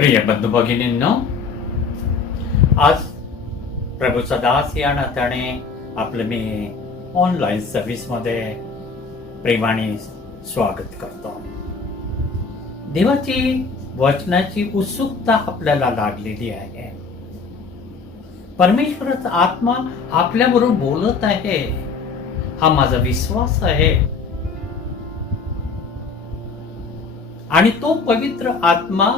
प्रिय बंधू भगिनींनो, आज प्रभूचा दास या नात्याने आपलं मी ऑनलाईन सर्व्हिसमध्ये प्रेमाने स्वागत करतो. देवाची वचनाची उत्सुकता आपल्याला लागलेली आहे. परमेश्वराचा आत्मा आपल्याबरोबर बोलत आहे, हा माझा विश्वास आहे. आणि तो पवित्र आत्मा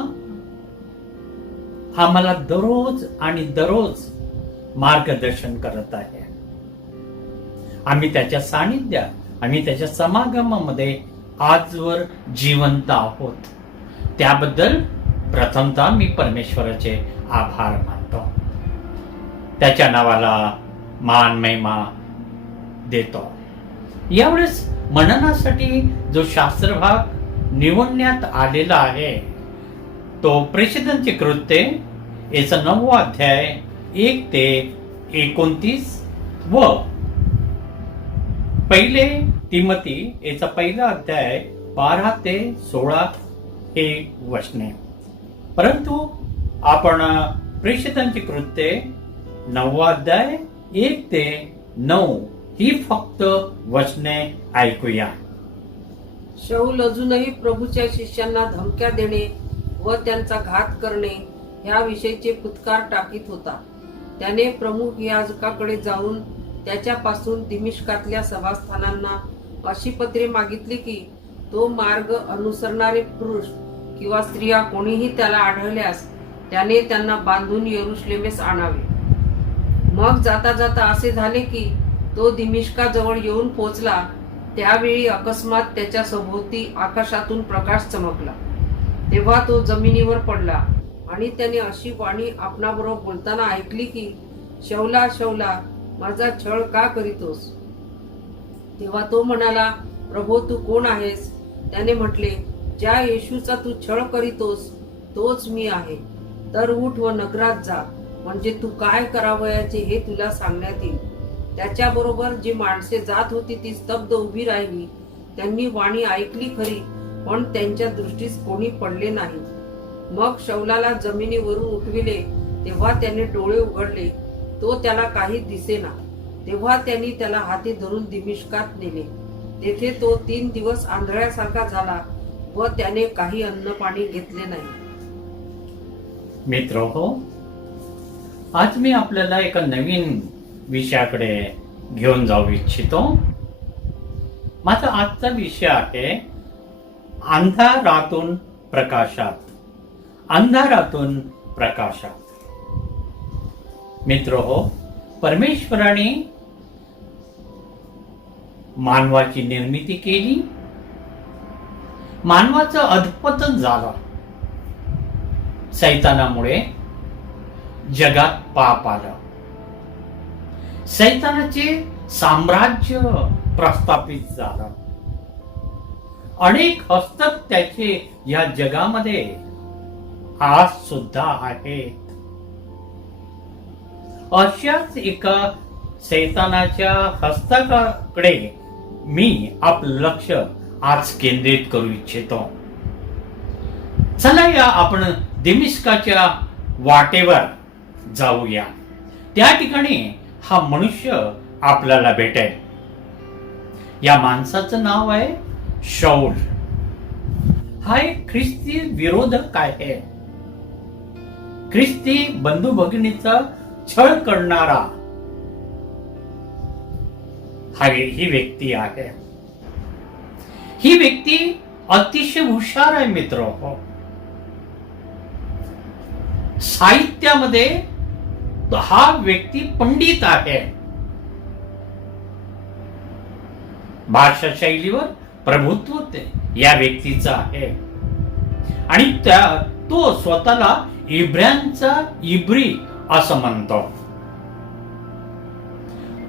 हा मला दररोज आणि दररोज मार्गदर्शन करत आहे. आम्ही त्याच्या सानिध्यात, आम्ही त्याच्या समागमामध्ये आजवर जिवंत आहोत. त्याबद्दल प्रथमतः मी परमेश्वराचे आभार मानतो. त्याच्या नावाला मान महिमा देतो. यावेळेस मननासाठी जो शास्त्रभाग निवडण्यात आलेला आहे तो प्रेषितांची कृत्ये याचा 9वा अध्याय 1 ते 29 व पहिले तिमोथी याचा पहिला अध्याय 12 ते 16 हे वचने. परंतु आपण प्रेषितांची कृत्ये 9वा अध्याय 1 ते 9 ही फक्त वचने ऐकूया. शाऊल अजूनही प्रभूच्या शिष्यांना धमक्या देणे व त्यांचा घात करणे ह्याविषयीचे फुत्कार टाकीत होता. त्याने प्रमुख याजकाकडे जाऊन त्याच्यापासून दिमिश्कातल्या सभास्थानांना अशी पत्रे मागितली की तो मार्ग अनुसरणारे पुरुष किंवा स्त्रिया कोणीही त्याला आढळल्यास त्याने त्यांना बांधून यरुशलेमेस आणावे. मग जाता जाता असे झाले की तो दिमिश्काजवळ येऊन पोचला. त्यावेळी अकस्मात त्याच्या सभोवती आकाशातून प्रकाश चमकला. तेव्हा तो जमिनीवर पडला आणि त्याने अशी वाणी आपणाबरोबर बोलताना ऐकली की, शौला शौला, माझा छळ का करीतोस? तेव्हा तो म्हणाला, प्रभो तू कोण आहेस? त्याने म्हटले, ज्या येशूचा तू छळ करीतोस तोच मी आहे. तर उठ व नगरात जा, म्हणजे तू काय करावयाचे हे तुला सांगण्यात येईल. त्याच्याबरोबर जी माणसे जात होती ती स्तब्ध उभी राहिली. त्यांनी वाणी ऐकली खरी, पण त्यांच्या दृष्टीस कोणी पडले नाही. मग शौलाला जमिनीवरून उठविले. तेव्हा त्याने डोळे उघडले. तो त्याला काही दिसेना. तेव्हा त्यांनी त्याला हाती धरून दिमिश्कात नेले. तेथे तो 3 दिवस आंधळ्यासारखा झाला व त्याने काही अन्न पाणी घेतले नाही. मित्रहो, आज मी आपल्याला एका नवीन विषयाकडे घेऊन जाऊ इच्छितो. माझा आजचा विषय आहे अंधारातून प्रकाशात. अंधारातून प्रकाशात. मित्रहो, परमेश्वराने मानवाची निर्मिती केली. मानवाचं अधपतन झालं. सैतानामुळे जगात पाप आलं. सैतानाचे साम्राज्य प्रस्थापित झालं. अनेक हस्तक त्याचे या जगामध्ये आज सुद्धा आहेत. अशाच एका सैतानाच्या हस्तकाकडे मी आपलं लक्ष आज केंद्रित करू इच्छितो. चला या आपण दिमिश्काच्या वाटेवर जाऊया. त्या ठिकाणी हा मनुष्य आपल्याला भेटेल. या माणसाचं नाव आहे शाऊल. हा एक ख्रिस्ती विरोधक आहे. ख्रिस्ती बंधू भगिनीचा छळ करणारा ही व्यक्ती आहे. ही व्यक्ती अतिशय हुशार आहे मित्र. साहित्यामध्ये हा व्यक्ती पंडित आहे. भाषा शैलीवर प्रभुत्व या व्यक्तीचं आहे. आणि तो स्वतःला इब्री असं म्हणतो.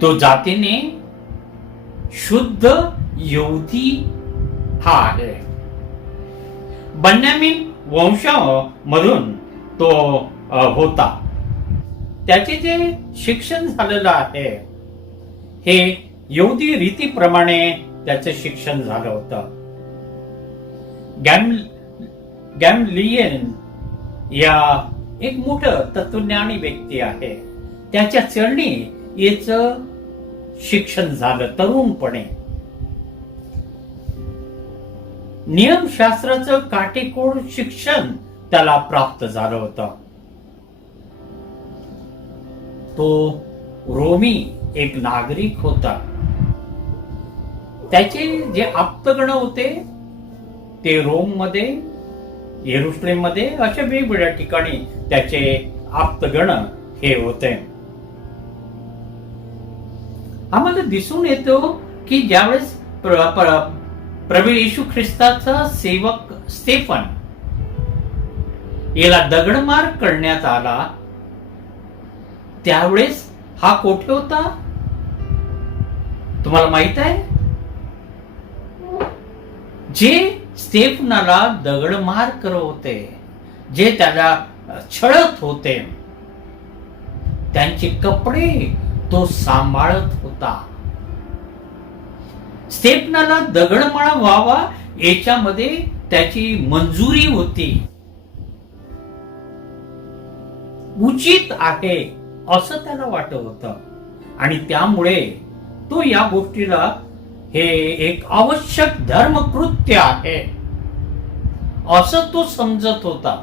तो जातीने शुद्ध यहुदी हा आहे. बन्यामीन वंशामधून तो होता. त्याचे जे शिक्षण झालेलं आहे हे यहुदी रीतीप्रमाणे त्याचं शिक्षण झालं होतं. गॅमलिएल या एक मोठं तत्वज्ञानी व्यक्ती आहे, त्याच्या चरणी याचं शिक्षण झालं तरुणपणे. नियमशास्त्राचं काटेकोर शिक्षण त्याला प्राप्त झालं होतं. तो रोमी एक नागरिक होता. त्याचे जे आप्तगण होते ते रोम मध्ये, येरुशलेम मध्ये, अशा वेगवेगळ्या ठिकाणी त्याचे आप्तगण हे होते. आम्हाला दिसून येतो की ज्यावेळेस प्रभू येशू ख्रिस्ताचा सेवक स्तेफन याला दगडमार करण्यात आला, त्यावेळेस हा कोठे होता तुम्हाला माहित आहे? जे स्तेफनाला दगडमार करत होते, जे त्याला छळत होते, त्यांचे कपडे तो सांभाळत होता. स्तेफनाला दगडमार व्हावा याच्यामध्ये त्याची मंजुरी होती. उचित आहे असं त्याला वाटत होतं आणि त्यामुळे तो या गोष्टीला हे एक आवश्यक धर्मकृत्य आहे असं तो समजत होता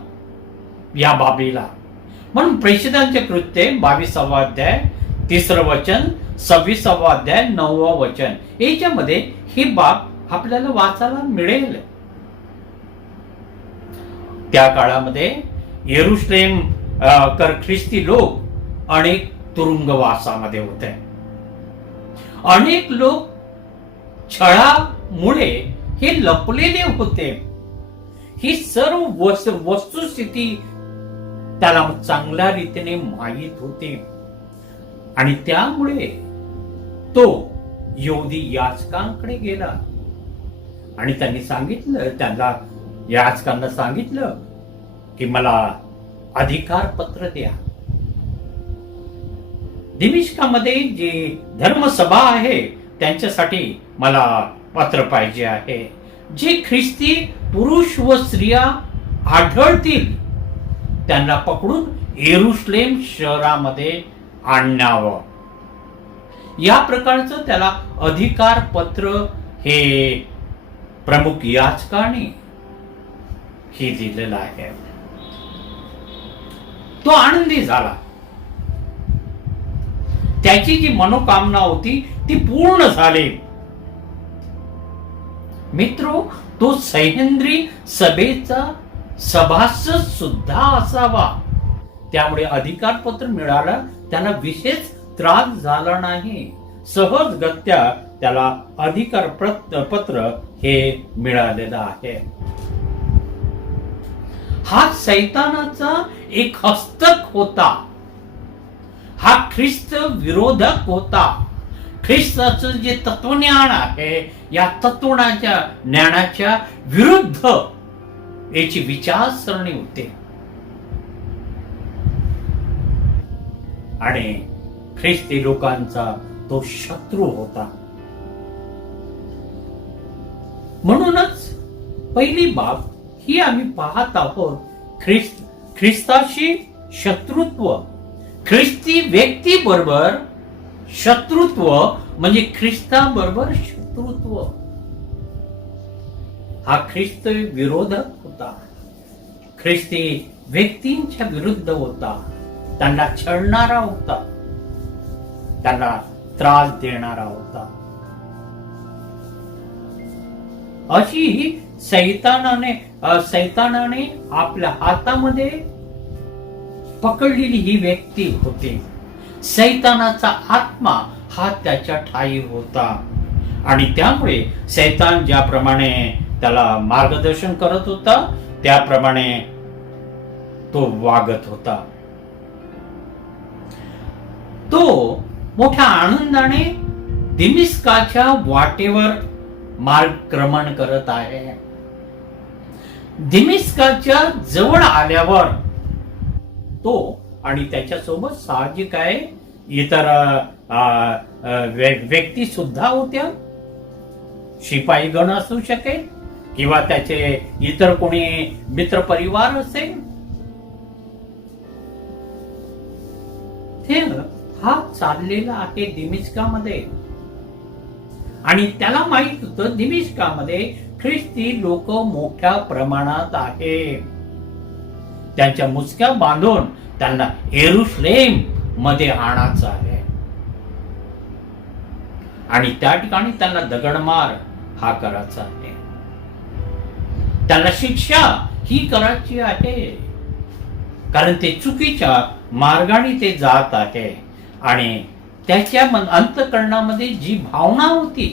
या बाबीला. म्हणून प्रेषितांचे कृत्य 22वा अध्याय 3रं वचन, 26वा अध्याय 9वं वचन याच्यामध्ये ही बाब आपल्याला वाचायला मिळेल. त्या काळामध्ये येरुशलेम ख्रिस्ती लोक अनेक तुरुंगवासामध्ये होते. अनेक लोक छळामुळे हे लपलेले होते. ही सर्व वस्तुस्थिती त्याला चांगल्या रीतीने माहीत होती आणि त्यामुळे तो यहुदी याजकांकडे गेला आणि त्यांनी सांगितलं, त्यांना याजकांना सांगितलं की मला अधिकार पत्र द्या. दिमिश्कामध्ये जी धर्मसभा आहे त्यांच्यासाठी मला पत्र पाहिजे आहे. जे ख्रिस्ती पुरुष व स्त्रिया आढळतील त्यांना पकडून येरुशलेम शहरामध्ये आणावं. या प्रकारचं त्याला अधिकार पत्र हे प्रमुख याजकाने हे दिलेलं आहे. तो आनंदी झाला. त्याची जी मनोकामना होती ती पूर्ण झाली. मित्रो, तो सह्याद्री सभेचा सभासद सुद्धा असावा. त्यामुळे अधिकारपत्र मिळालं, त्याला विशेष त्रास झाला नाही. सहजगत्या त्याला अधिकार पत्र हे मिळालेलं आहे. हा सैतानाचा एक हस्तक होता. हा ख्रिस्त विरोधक होता. ख्रिस्ताचं जे तत्वज्ञान आहे या तत्वज्ञानाच्या ज्ञानाच्या विरुद्ध याची विचारसरणी होते आणि ख्रिस्ती लोकांचा तो शत्रू होता. म्हणूनच पहिली बाब ही आम्ही पाहत आहोत, ख्रिस्ताशी शत्रुत्व. ख्रिस्ती व्यक्ती बरोबर शत्रुत्व म्हणजे ख्रिस्ताबरोबर शत्रुत्व. हा ख्रिस्त विरोधक होता. ख्रिस्ती व्यक्तींच्या विरुद्ध होता. त्यांना छळणारा होता. त्यांना त्रास देणारा होता. अशी सैतानाने आपल्या हातामध्ये पकडलेली ही व्यक्ती होती. सैतानाचा आत्मा हा त्याच्या ठाई होता आणि त्यामुळे सैतान ज्याप्रमाणे त्याला मार्गदर्शन करत होता त्याप्रमाणे तो वागत होता. तो मोठ्या आनंदाने दिमिस्काच्या वाटेवर मार्गक्रमण करत आहे. दिमिस्काच्या जवळ आल्यावर तो आणि त्याच्यासोबत साहजिक आहे इतर व्यक्ती सुद्धा होत्या. शिपाईगण असू शकेल किंवा त्याचे इतर कोणी मित्र परिवार असेल. ते हा चाललेला आहे दिमिश्कामध्ये. आणि त्याला माहित होतं दिमिश्कामध्ये ख्रिस्ती लोक मोठ्या प्रमाणात आहे. त्यांच्या मुसक्या बांधून त्यांना येरुशलेम मध्ये आणायचं आहे आणि त्या ठिकाणी त्यांना दगडमार हा करायचा आहे. त्यांना शिक्षा ही करायची आहे, कारण ते चुकीच्या मार्गाने ते जात आहे. आणि त्याच्या अंतःकरणामध्ये जी भावना होती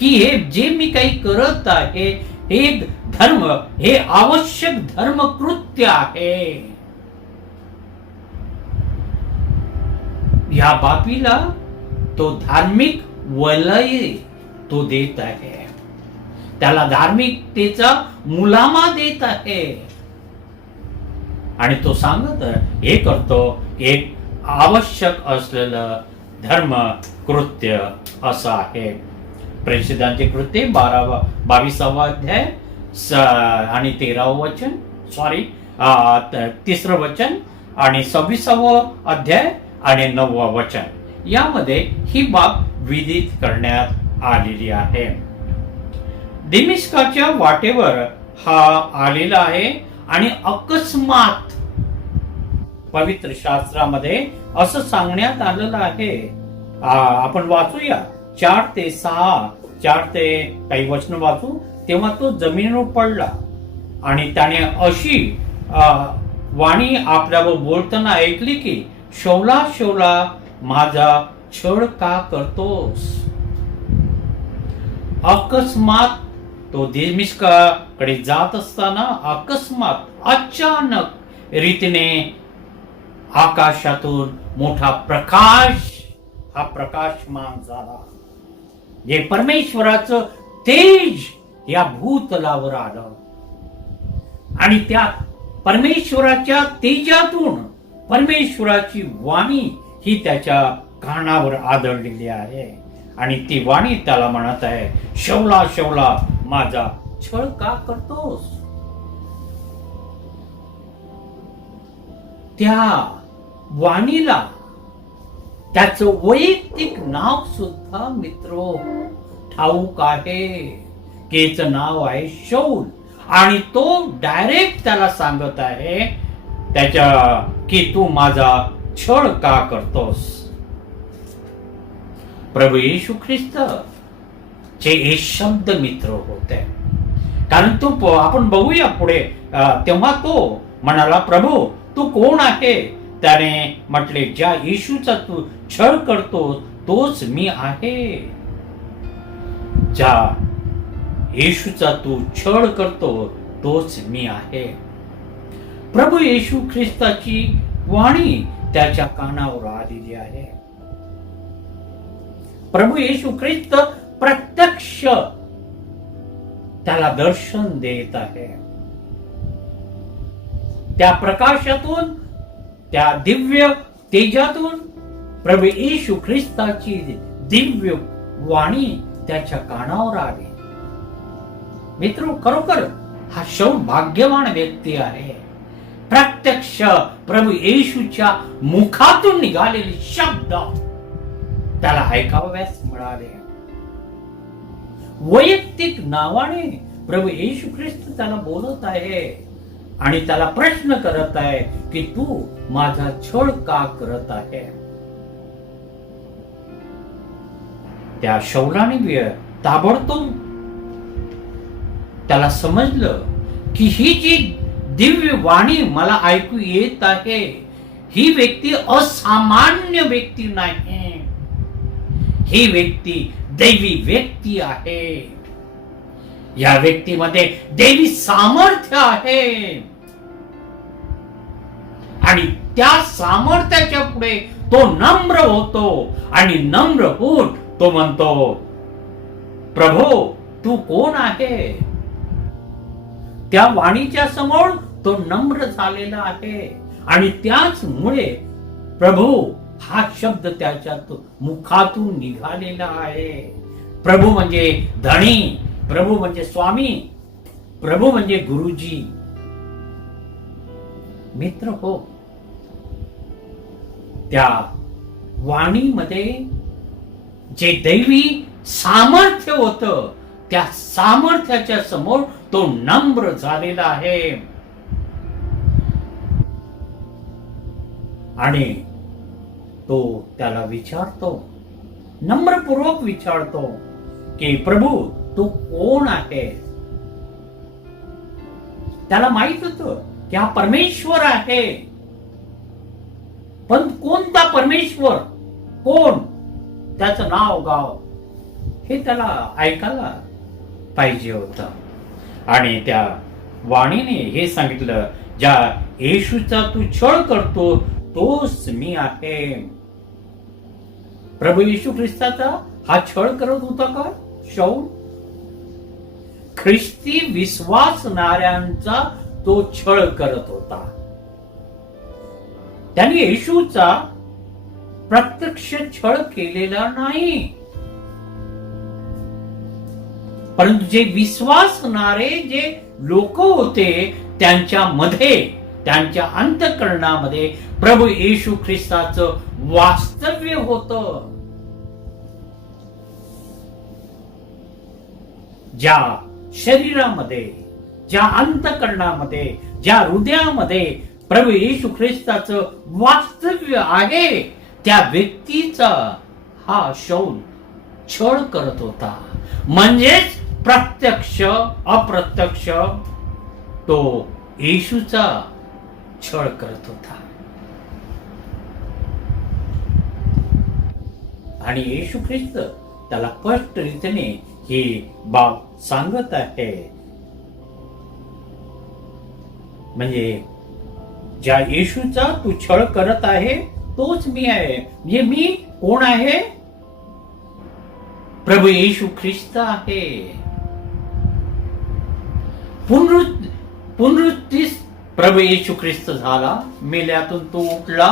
की हे जे मी काही करत आहे हे धर्म, हे आवश्यक धर्मकृत्य आहे, या बाबीला तो धार्मिक वलय तो देत आहे. त्याला धार्मिकतेचा मुलामा देत आहे आणि तो सांगत हे करतो एक आवश्यक असलेलं धर्म कृत्य असं आहे. प्रेषितांचे कृत्य 22 अध्याय आणि 13 वचन, 3 वचन आणि 26 अध्याय आणि 9 वचन, यामध्ये ही बाब विदित करण्यात आलेली आहे. दिमिश्काच्या वाटेवर हा आलेला आहे आणि अकस्मात पवित्र शास्त्रामध्ये असं सांगण्यात आलेलं आहे. आपण वाचूया 4 ते 6, 4 ते काही वचन वाचू. तेव्हा तो जमिनीवर पडला आणि त्याने अशी वाणी आपल्यावर बोलताना ऐकली की शौला शौला माझा छळ का करतोस. अकस्मात तो दिमिश्काकडे जात असताना अकस्मात अचानक रीतीने आकाशातून मोठा प्रकाश हा प्रकाशमान झाला. जे परमेश्वराचं तेज या भूतलावर आलं आणि त्या परमेश्वराच्या तेजातून परमेश्वराची वाणी ही त्याच्या कानावर आदळलेली आहे आणि ती वाणी त्याला म्हणत आहे, शौला शौला माझा छळ का करतोस. त्या वाणीला त्याचं वैयक्तिक नाव सुद्धा मित्रो ठाऊक आहे, केच नाव आहे शौल. आणि तो डायरेक्ट त्याला सांगत आहे त्याच्या की तू माझा छळ का करतोस. प्रभू येशू ख्रिस्त चे हे शब्द मित्र होते, कारण तो आपण बघूया पुढे तेव्हा तो म्हणाला प्रभू तू कोण आहे. त्याने म्हटले ज्या येशूचा तू छळ करतो तोच मी आहे. ज्या येशूचा तू छळ करतो तोच मी आहे. प्रभू येशू ख्रिस्ताची वाणी त्याच्या कानावर आलेली आहे. प्रभू येशू ख्रिस्त प्रत्यक्ष त्याला दर्शन देत आहे. त्या प्रकाशातून, त्या दिव्य तेजातून प्रभू येशू ख्रिस्ताची दिव्य वाणी त्याच्या कानावर आली. मित्र, खरोखर हा शौल भाग्यवान व्यक्ती आहे. प्रत्यक्ष प्रभू येशूच्या मुखातून निघालेले शब्द त्याला ऐकाव्यास मिळाले. वैयक्तिक नावाने प्रभू येशू ख्रिस्त त्याला बोलत आहे आणि त्याला प्रश्न करत आहे की तू माझा छळ का करत आहे. त्या शौलाने ताबडतोब त्याला समजलं की ही जी दिव्य वाणी मला ऐकू येत आहे ही व्यक्ती असामान्य व्यक्ती नाही, ही व्यक्ती दैवी व्यक्ती आहे. या व्यक्तीमध्ये देवी सामर्थ्य आहे आणि त्या सामर्थ्याच्या पुढे तो नम्र होतो आणि नम्र होऊन तो म्हणतो प्रभू तू कोण आहे. त्या वाणीच्या समोर तो नम्र झालेला आहे आणि त्याचमुळे प्रभू हा शब्द त्याच्या मुखातून निघालेला आहे. प्रभू म्हणजे धनी, प्रभू म्हणजे स्वामी, प्रभू म्हणजे गुरुजी. मित्र हो, त्या वाणीमध्ये जे दैवी सामर्थ्य होतं, त्या सामर्थ्याच्या समोर तो नम्र झालेला आहे. आणि तो त्याला विचारतो, नम्रपूर्वक विचारतो की प्रभू तू कोण आहे. त्याला माहित होतं की हा परमेश्वर आहे, पण कोणता परमेश्वर, कोण, त्याचं नाव गाव हे त्याला ऐकायला पाहिजे होतं. आणि त्या वाणीने हे सांगितलं, ज्या येशूचा तू छळ करतो तोच मी आहे. प्रभू येशू ख्रिस्ताचा हा छळ करत होता का शाऊल? ख्रिस्ती विश्वासणाऱ्यांचा तो छळ करत होता. त्यांनी येशूचा प्रत्यक्ष छळ केलेला नाही, परंतु जे विश्वासणारे जे लोक होते त्यांच्यामध्ये, त्यांच्या अंतःकरणामध्ये प्रभू येशू ख्रिस्ताचं वास्तव्य होतं. ज्या शरीरामध्ये, ज्या अंतःकरणामध्ये, ज्या हृदयामध्ये प्रभू येशू ख्रिस्ताचं वास्तव्य आहे, त्या व्यक्तीचा हा शाऊल छळ करत होता. म्हणजेच प्रत्यक्ष अप्रत्यक्ष तो येशूचा छळ करत होता. आणि येशू ख्रिस्त त्याला स्पष्ट रीतीने ही बाब सांगत आहे. म्हणजे ज्या येशूचा तू छळ करत आहे तोच मी आहे. म्हणजे मी कोण आहे? प्रभू येशू ख्रिस्त आहे. पुनरुत्थानीस प्रभू येशू ख्रिस्त झाला, मेल्यातून तो उठला,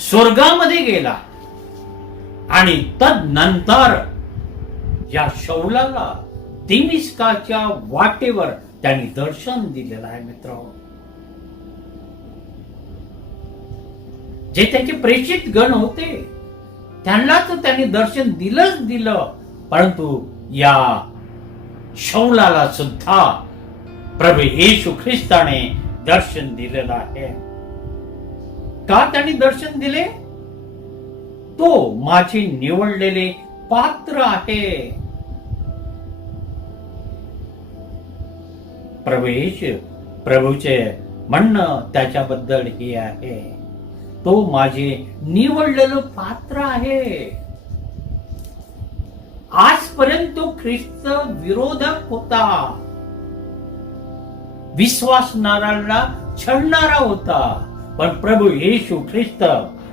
स्वर्गामध्ये गेला आणि तदनंतर या शौलाला दिमिस्काच्या वाटेवर त्यांनी दर्शन दिलेलं आहे. मित्र, जे त्याचे प्रेषित गण होते त्यांना तर त्यांनी दर्शन दिलं, परंतु या शौलाला सुद्धा प्रभू येशू ख्रिस्ताने दर्शन दिलेलं आहे. का त्यांनी दर्शन दिले? तो माझे निवडलेले पात्र आहे. प्रभूचे म्हणणं त्याच्याबद्दल हे आहे, तो माझे निवडलेलं पात्र आहे. आजपर्यंत तो ख्रिस्त विरोधक होता, विश्वासणाऱ्यांना छळणारा होता, पण प्रभू येशू ख्रिस्त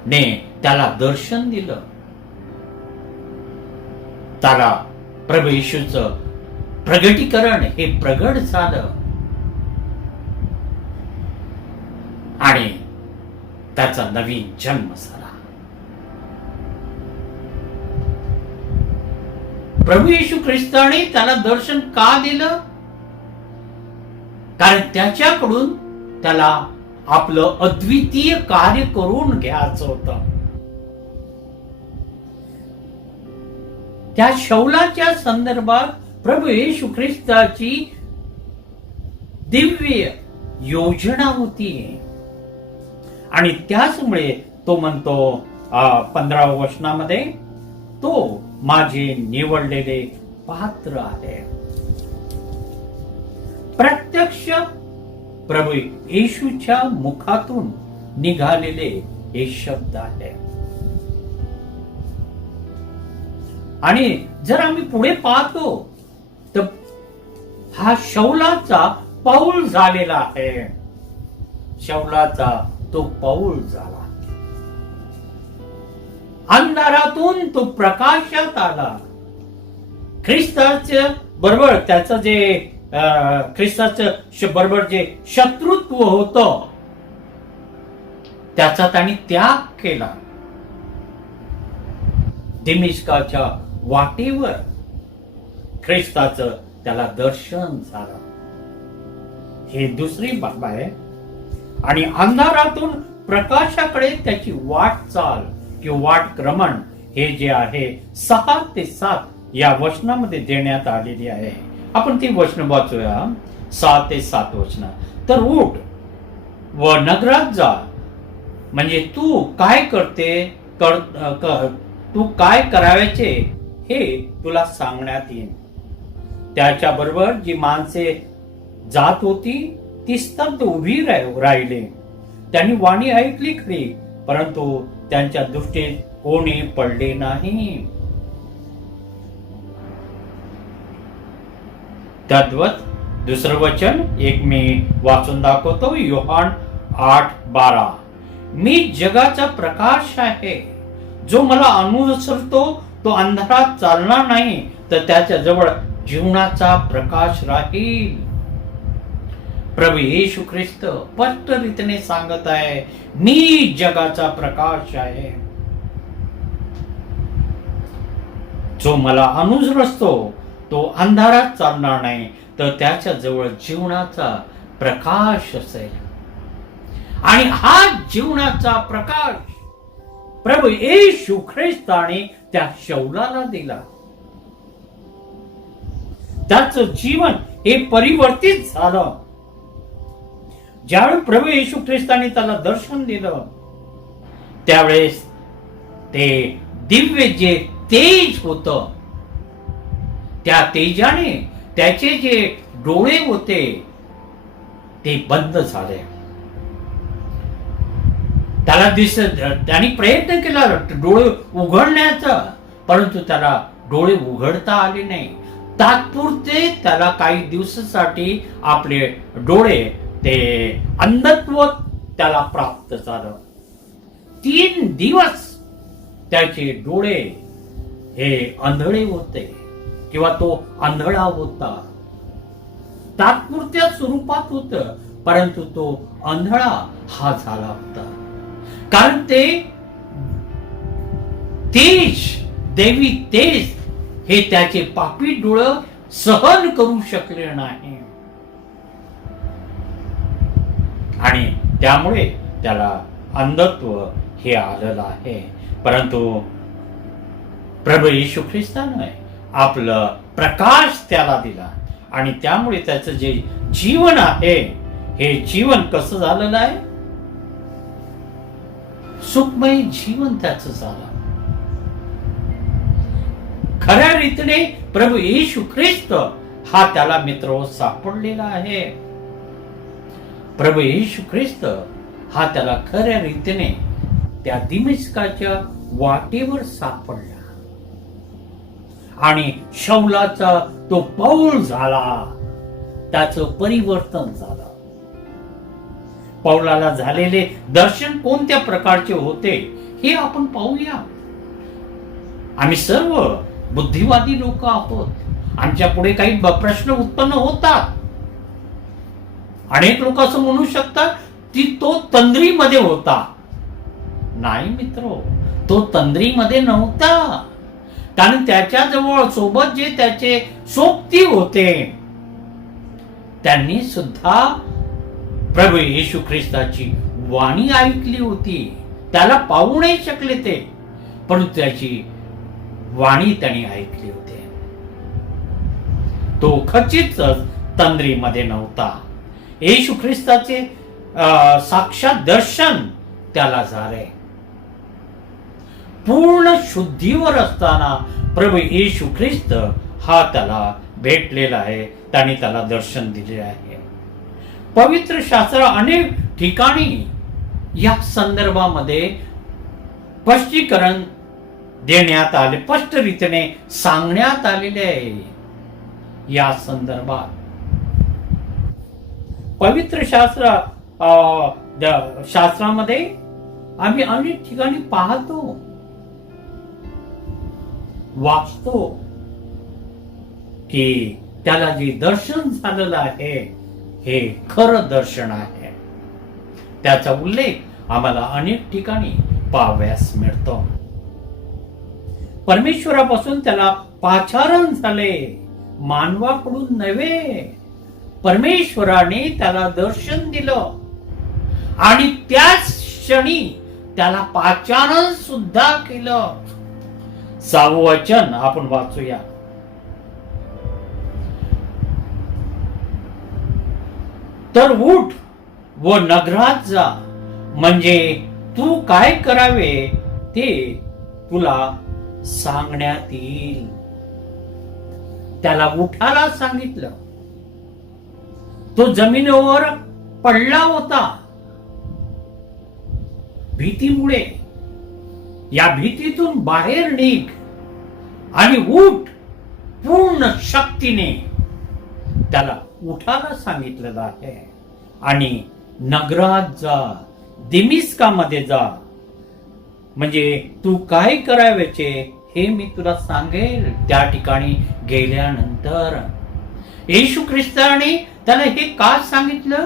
ने त्याला दर्शन दिलं. त्याला प्रभू येशूचं प्रगटीकरण हे प्रगट झालं आणि त्याचा नवीन जन्म झाला. प्रभू येशू ख्रिस्ताने त्याला दर्शन का दिलं? कारण त्याच्याकडून त्याला आपलं अद्वितीय कार्य करून घ्यायचं होतं. त्या शौलाच्या संदर्भात प्रभू येशू ख्रिस्ताची दिव्य योजना होती आणि त्याचमुळे तो म्हणतो 15व्या वचनामध्ये, तो माझे निवडलेले पात्र आहे. प्रत्यक्ष प्रभू येशूच्या मुखातून निघालेले हे शब्द आहे. आणि जर आम्ही पुढे पाहतो तर हा शौलाचा पाऊल झालेला आहे. शौलाचा तो पाऊल झाला, अंधारातून तो प्रकाशात आला. ख्रिस्ताच्या बरोबर त्याचं जे ख्रिस्ताच्या बरोबर जे शत्रुत्व होतं त्याचा त्याने त्याग केला. दिमिस्काच्या वाटेवर ख्रिस्ताचं त्याला दर्शन झालं. हे दुसरी बाब आहे. आणि अंधारातून प्रकाशाकडे त्याची वाटचाल किंवा वाटक्रमण हे जे आहे 6 ते 7 या वचनामध्ये देण्यात आलेली आहे. आपण ती वचन वाचूया. 6 ते 7 वचन. तर उठ व नगरात जा, म्हणजे तू काय तू काय करायचे हे तुला सांगण्यात येईल. त्याच्या बरोबर जी माणसे जात होती ती स्तब्ध उभी राहिले. त्यांनी वाणी ऐकली खरी, परंतु त्यांच्या दृष्टीत कोणी पडले नाही. तद्वत दुसरं वचन एक मी वाचून दाखवतो. योहान 8:12. मी जगाचा प्रकाश आहे. जो मला अनुसरतो तो अंधारात चालणार नाही, तर त्याच्या जवळ जीवनाचा प्रकाश राहील. प्रभू येशू ख्रिस्त स्पष्ट रीतीने सांगत आहे, मी जगाचा प्रकाश आहे. जो मला अनुसरतो तो अंधारात चालणार नाही, तर त्याच्या जवळ जीवनाचा प्रकाश असेल. आणि हा जीवनाचा प्रकाश प्रभू येशू ख्रिस्ताने त्या शौलाला दिला. त्याचं जीवन हे परिवर्तित झालं. ज्यावेळी प्रभू येशू ख्रिस्ताने त्याला दर्शन दिलं, त्यावेळेस ते दिव्य जे तेज होतं, त्या तेजाने त्याचे जे डोळे होते ते बंद झाले. त्याने प्रयत्न केला डोळे उघडण्याचा, परंतु त्याला डोळे उघडता आले नाही. तात्पुरते त्याला काही दिवसासाठी आपले डोळे ते अंधत्व त्याला प्राप्त झालं. 3 दिवस त्याचे डोळे हे आंधळे होते किंवा तो आंधळा होता. तात्पुरत्या स्वरूपात होत, परंतु तो आंधळा हा झाला होता. कारण ते तेज, देवी तेज हे त्याचे पापी डोळं सहन करू शकले नाही, आणि त्यामुळे त्याला अंधत्व हे आलेलं आहे. परंतु प्रभू येशू ख्रिस्ताने आपलं प्रकाश त्याला दिला, आणि त्यामुळे त्याचं जे जीवन आहे हे जीवन कसं झालेलं आहे? सुखमय जीवन त्याचं झालं. खऱ्या रीतीने प्रभू येशू ख्रिस्त हा त्याला मित्र सापडलेला आहे. प्रभू येशू ख्रिस्त हा त्याला खऱ्या रीतीने त्या दिमिश्काच्या वाटेवर सापडला, आणि शौलाचा तो पौल झाला, त्याचं परिवर्तन झालं. पौलाला झालेले दर्शन कोणत्या प्रकारचे होते हे आपण पाहूया. आम्ही सर्व बुद्धिवादी लोक आहोत. आमच्या पुढे काही प्रश्न उत्पन्न होतात. अनेक लोक असं म्हणू शकतात की तो तंद्रीमध्ये होता. नाही मित्र, तो तंद्रीमध्ये नव्हता. कारण त्याच्याजवळ सोबत जे त्याचे सोबती होते त्यांनी सुद्धा प्रभू येशू ख्रिस्ताची वाणी ऐकली होती. त्याला पाहू नाही शकले ते, परंतु त्याची वाणी त्यांनी ऐकली होती. तो खचित तंद्रीमध्ये नव्हता. येशू ख्रिस्ताचे साक्षात दर्शन त्याला झाले. पूर्ण शुद्धीवर असताना प्रभू येशू ख्रिस्त हा त्याला भेटलेला आहे. त्याने त्याला दर्शन दिले आहे. पवित्र शास्त्र अनेक ठिकाणी या संदर्भामध्ये स्पष्टीकरण देण्यात आले, स्पष्ट रीतीने सांगण्यात आलेले आहे. या संदर्भात पवित्र शास्त्रामध्ये आम्ही अनेक ठिकाणी पाहतो, वाचतो की त्याला जे दर्शन झालेलं आहे हे खरं दर्शन आहे. त्याचा उल्लेख आम्हाला अनेक ठिकाणी पाहावयास मिळतो. परमेश्वरापासून त्याला पाचारण झाले, मानवाकडून नव्हे. परमेश्वराने त्याला दर्शन दिलं, आणि त्याच क्षणी त्याला पाचारण सुद्धा केलं. 6वं वचन आपण वाचूया. तर उठ व नगरात जा, म्हणजे तू काय करावे ते तुला सांगण्यात येईल. त्याला उठायला सांगितलं. तो जमिनीवर पडला होता भीतीमुळे. या भीतीतून बाहेर निघ आणि उठ. पूर्ण शक्तीने त्याला उठायला सांगितलेलं आहे. आणि नगरात जा, दिमिस्कामध्ये जा, म्हणजे तू काय करायचे हे मी तुला सांगेल. त्या ठिकाणी गेल्यानंतर येशू ख्रिस्ताने त्याला हे का सांगितलं?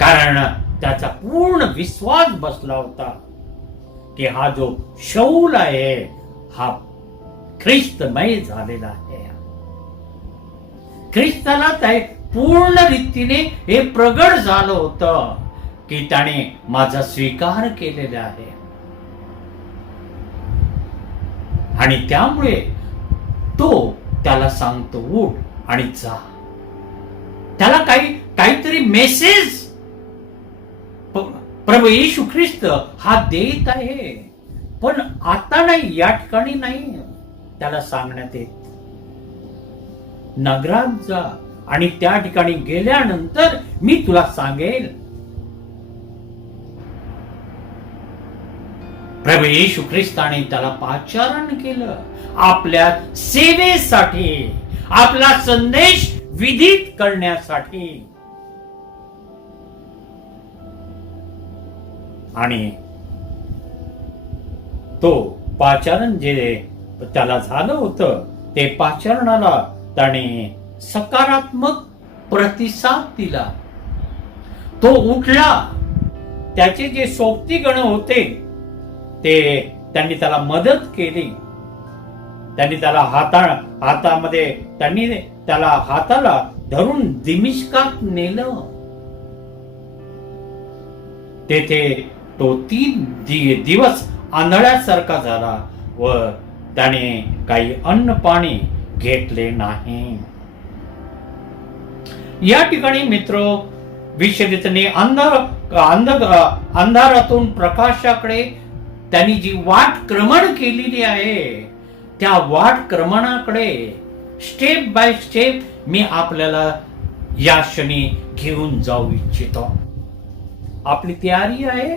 कारण त्याचा पूर्ण विश्वास बसला होता की हा जो शौल आहे हा ख्रिस्तमय झालेला आहे. ख्रिस्ताला त्या पूर्ण रीतीने हे प्रगट झालं होतं की त्याने माझा स्वीकार केलेला आहे. आणि त्यामुळे तो त्याला सांगतो उठ आणि जा. त्याला काहीतरी मेसेज प्रभू येशू ख्रिस्त हा देत आहे. पण आता नाही, या ठिकाणी नाही. त्याला सांगण्यात येत नगरात जा आणि त्या ठिकाणी गेल्यानंतर मी तुला सांगेल. प्रभू येशू ख्रिस्ताने त्याला पाचारण केलं आपल्या सेवेसाठी, आपला संदेश विदित करण्यासाठी. आणि तो पाचारण जे त्याला झालं होतं ते पाचारणाला त्याने सकारात्मक प्रतिसाद दिला. तो उठला. त्याचे जे सोबतीगण होते ते त्यांनी त्याला मदत केली. त्यांनी त्याला हातामध्ये त्यांनी त्याला हाताला धरून दिमिश्कात नेलं. तेथे तो 3 दिवस आंधळ्यासारखा झाला व त्याने काही अन्न पाणी घेतले नाही. या ठिकाणी मित्र विशेषतेने अंधारातून प्रकाशाकडे त्यांनी जी वाटक्रमण केलेली आहे त्या वाटक्रमणाकडे स्टेप बाय स्टेप मी आपल्याला या क्षणी घेऊन जाऊ इच्छितो. आपली तयारी आहे?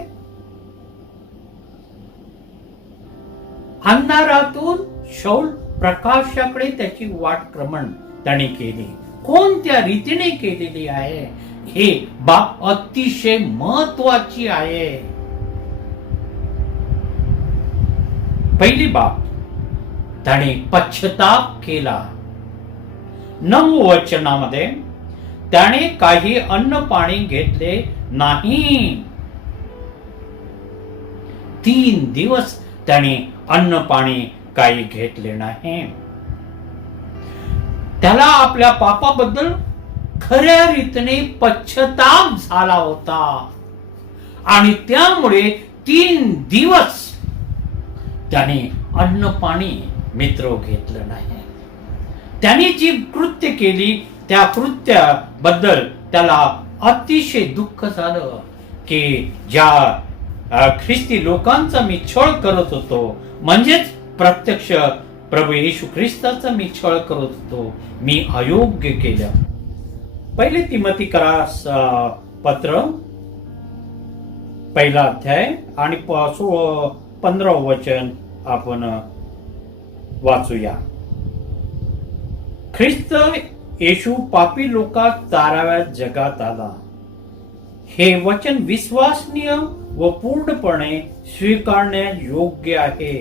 अंधारातून शौल प्रकाशाकडे त्याची वाटक्रमण त्याने केली. कोणत्या रीतीने केलेली आहे हे बाब अतिशय महत्वाची आहे. पहिली बाब, त्याने पश्चाताप केला. 9 वचनामध्ये त्याने काही अन्न पाणी घेतले नाही. 3 दिवस त्याने अन्न पाणी काही घेतले नाही. त्याला आपल्या पापाबद्दल खऱ्या रीतीने पश्चाताप झाला होता आणि त्यामुळे 3 दिवस त्याने अन्न पाणी मित्र घेतलं नाही. त्याने जी कृत्य केली त्या कृत्याबद्दल त्याला अतिशय दुःख झालं की ज्या ख्रिस्ती लोकांचा मी छळ करत होतो, म्हणजेच प्रत्यक्ष प्रभू येशू ख्रिस्ताचा मी छळ करत होतो, मी अयोग्य केलं. पहिले तिमोथी पत्र 1 अध्याय आणि 15 वचन आपण वाचूया. ख्रिस्त येशू पापी लोकात चाराव्या जगात आला. हे वचन विश्वसनीय व पूर्णपणे स्वीकारण्यास योग्य आहे.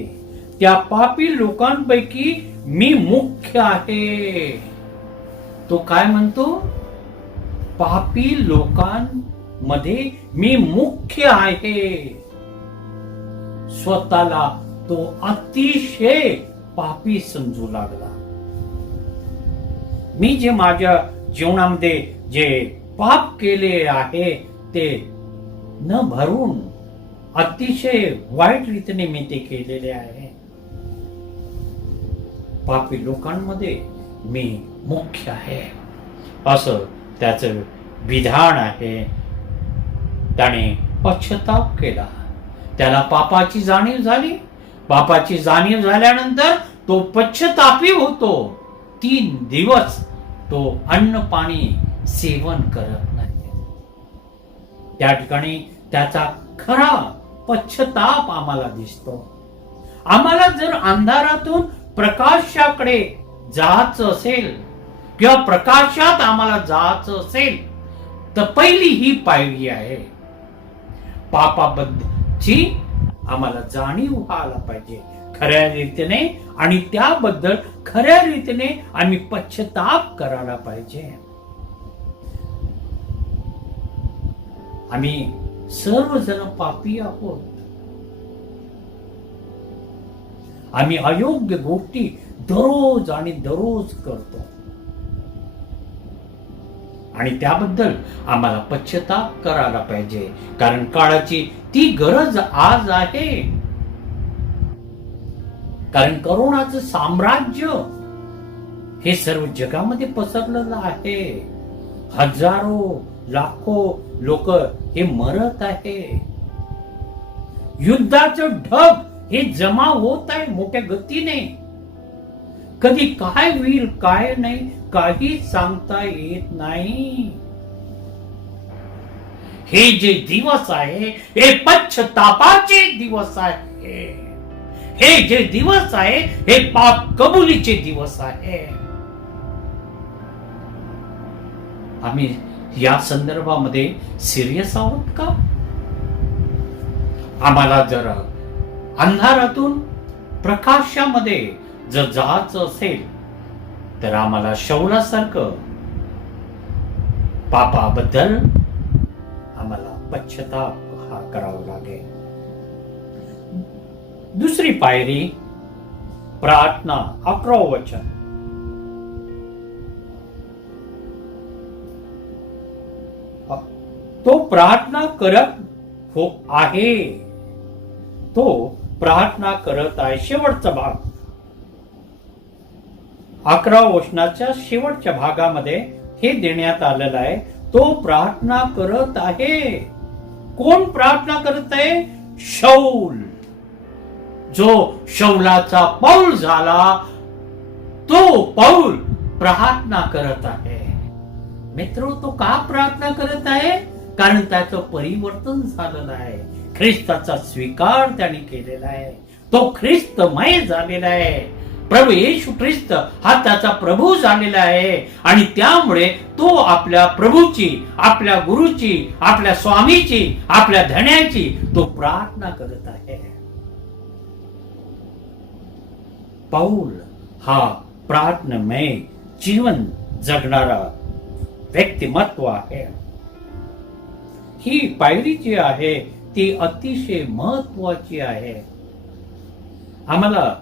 त्या पापी लोकांपैकी मी मुख्य आहे. तो काय म्हणतो? पापी लोकांमध्ये मी मुख्य आहे. स्वतःला तो अतिशय पापी समजू लागला. मी जे माझ्या जीवनामध्ये जे पाप केले आहे ते न भरून अतिशय वाईट रीतीने मी ते केलेले आहे. पापी लोकांमध्ये मी मुख्य आहे असं त्याचं विधान आहे. त्याने पश्चाताप केला. त्याला पापाची जाणीव झाली. पापाची जाणीव झाल्यानंतर तो पश्चातापी होतो. 3 दिवस तो अन्न पाणी सेवन करत नाही. त्या ठिकाणी त्याचा खरा पश्चाताप आम्हाला दिसतो. आम्हाला जर अंधारातून प्रकाशाकडे जायचं असेल किंवा प्रकाशात आम्हाला जायचं असेल तर पहिली ही पायरी आहे. पापाबद्दलची आम्हाला जाणीव व्हायला पाहिजे खऱ्या रीतीने आणि त्याबद्दल खऱ्या रीतीने आम्ही पश्चाताप करायला पाहिजे. आम्ही सर्वजण पापी आहोत. आम्ही अयोग्य गोष्टी दररोज आणि दररोज करतो आणि त्याबद्दल आम्हाला पश्चाताप करायला पाहिजे. कारण काळाची ती गरज आज आहे. कारण करोनाचं साम्राज्य हे सर्व जगामध्ये पसरलेलं आहे. हजारो लाखो लोक हे मरत आहे. युद्धाचं ढग हे जमा होत आहे मोठ्या गतीने. कधी काय होईल काय नाही काही सांगता येत नाही. हे जे दिवस आहे हे पश्चातापाचे दिवस आहे. हे जे दिवस आहे हे पाप कबुलीचे दिवस आहे. आम्ही या संदर्भामध्ये सिरियस आहोत का? आम्हाला जर अंधारातून प्रकाशामध्ये जर जायचं असेल तर आम्हाला शौलासारखं पापाबद्दल आम्हाला पश्चाताप हा करावा लागेल. दुसरी पायरी प्रार्थना 11 वचन. तो प्रार्थना करत हो आहे. तो प्रार्थना करत आहे. शेवटचा भाग 11 वचनाच्या शेवटच्या भागामध्ये हे देण्यात आलेलं आहे. तो प्रार्थना करत आहे. कोण प्रार्थना करत आहे? शौल. जो शौलाचा पौल झाला तो पौल प्रार्थना करत आहे. मित्र, तो का प्रार्थना करत आहे? कारण त्याचं परिवर्तन झालेलं आहे. ख्रिस्ताचा स्वीकार त्याने केलेला आहे. तो ख्रिस्तमय झालेला आहे. प्रभू येशू ख्रिस्त हा त्याचा प्रभू झालेला आहे आणि त्यामुळे तो आपल्या प्रभूची, आपल्या गुरुची, आपल्या स्वामीची, आपल्या धन्याची तो प्रार्थना करत आहे. पौल हा प्रार्थनामय जीवन जगणारा व्यक्तिमत्व आहे. ही पायरी जी आहे ती अतिशय महत्वाची आहे. आम्हाला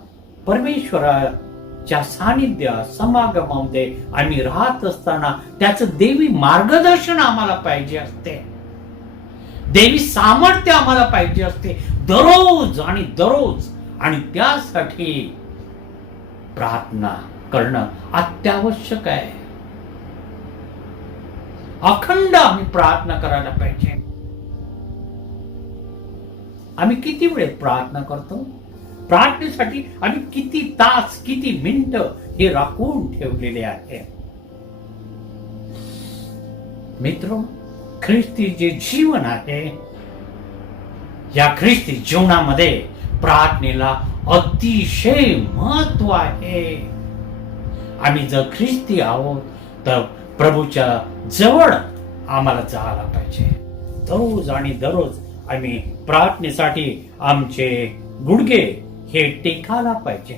परमेश्वराच्या सानिध्य समागमामध्ये आम्ही राहत असताना त्याचं देवी मार्गदर्शन आम्हाला पाहिजे असते. देवी सामर्थ्य आम्हाला पाहिजे असते दररोज आणि दररोज. आणि त्यासाठी प्रार्थना करणं अत्यावश्यक आहे. अखंड आम्ही प्रार्थना करायला पाहिजे. आम्ही किती वेळ प्रार्थना करतो? प्रार्थनेसाठी आम्ही किती तास, किती मिनिटं हे राखून ठेवलेले आहे. मित्र, ख्रिस्ती जे जीवन आहे या ख्रिस्ती जीवनामध्ये प्रार्थनेला अतिशय महत्व आहे. आम्ही जर ख्रिस्ती आहोत तर प्रभूच्या जवळ आम्हाला जायला पाहिजे. दररोज आणि दररोज आम्ही प्रार्थनेसाठी आमचे गुडघे हे टेकायला पाहिजे.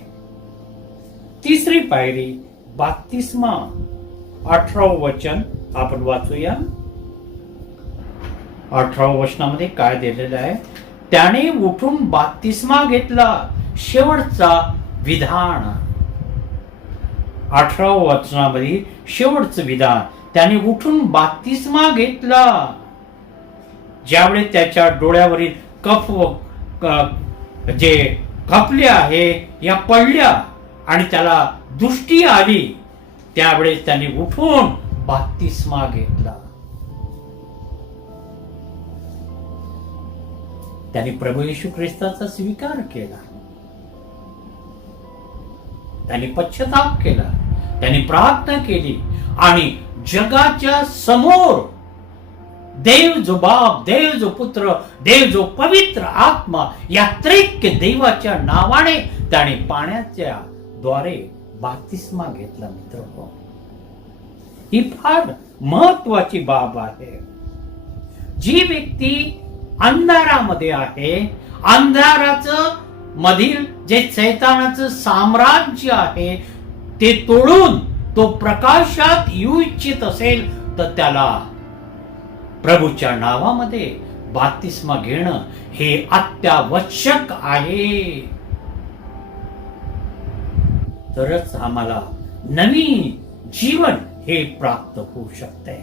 तिसरी पायरी 32 18 वचन आपण वाचूया. 18 वचनामध्ये काय दिलेलं आहे? त्याने उठून 32 घेतला. शेवटचा विधान 18 वचनामध्ये शेवटचं विधान. त्याने उठून 32 घेतला. ज्यावेळी त्याच्या डोळ्यावरील कफ जे कपले आहे या पडल्या आणि त्याला दृष्टी आली, त्यावेळेस त्याने उठून बप्तिस्मा घेतला. त्याने प्रभू येशू ख्रिस्ताचा स्वीकार केला. त्यांनी पश्चाताप केला, त्यांनी प्रार्थना केली आणि जगाच्या समोर देव जो बाप, देव जो पुत्र, देव जो पवित्र आत्मा या त्रैक्य देवाच्या नावाने त्याने पाण्याच्या द्वारे बप्तिस्मा घेतला. मित्र, ही फार महत्वाची बाब आहे. जी व्यक्ती अंधारामध्ये आहे, अंधाराचं मधील जे शैतानाचं साम्राज्य आहे ते तोडून तो प्रकाशात येऊ इच्छित असेल तर त्याला प्रभूच्या नावामध्ये बप्तिस्मा घेणं हे अत्यावश्यक आहे. तरच आम्हाला नवीन जीवन हे प्राप्त होऊ शकते.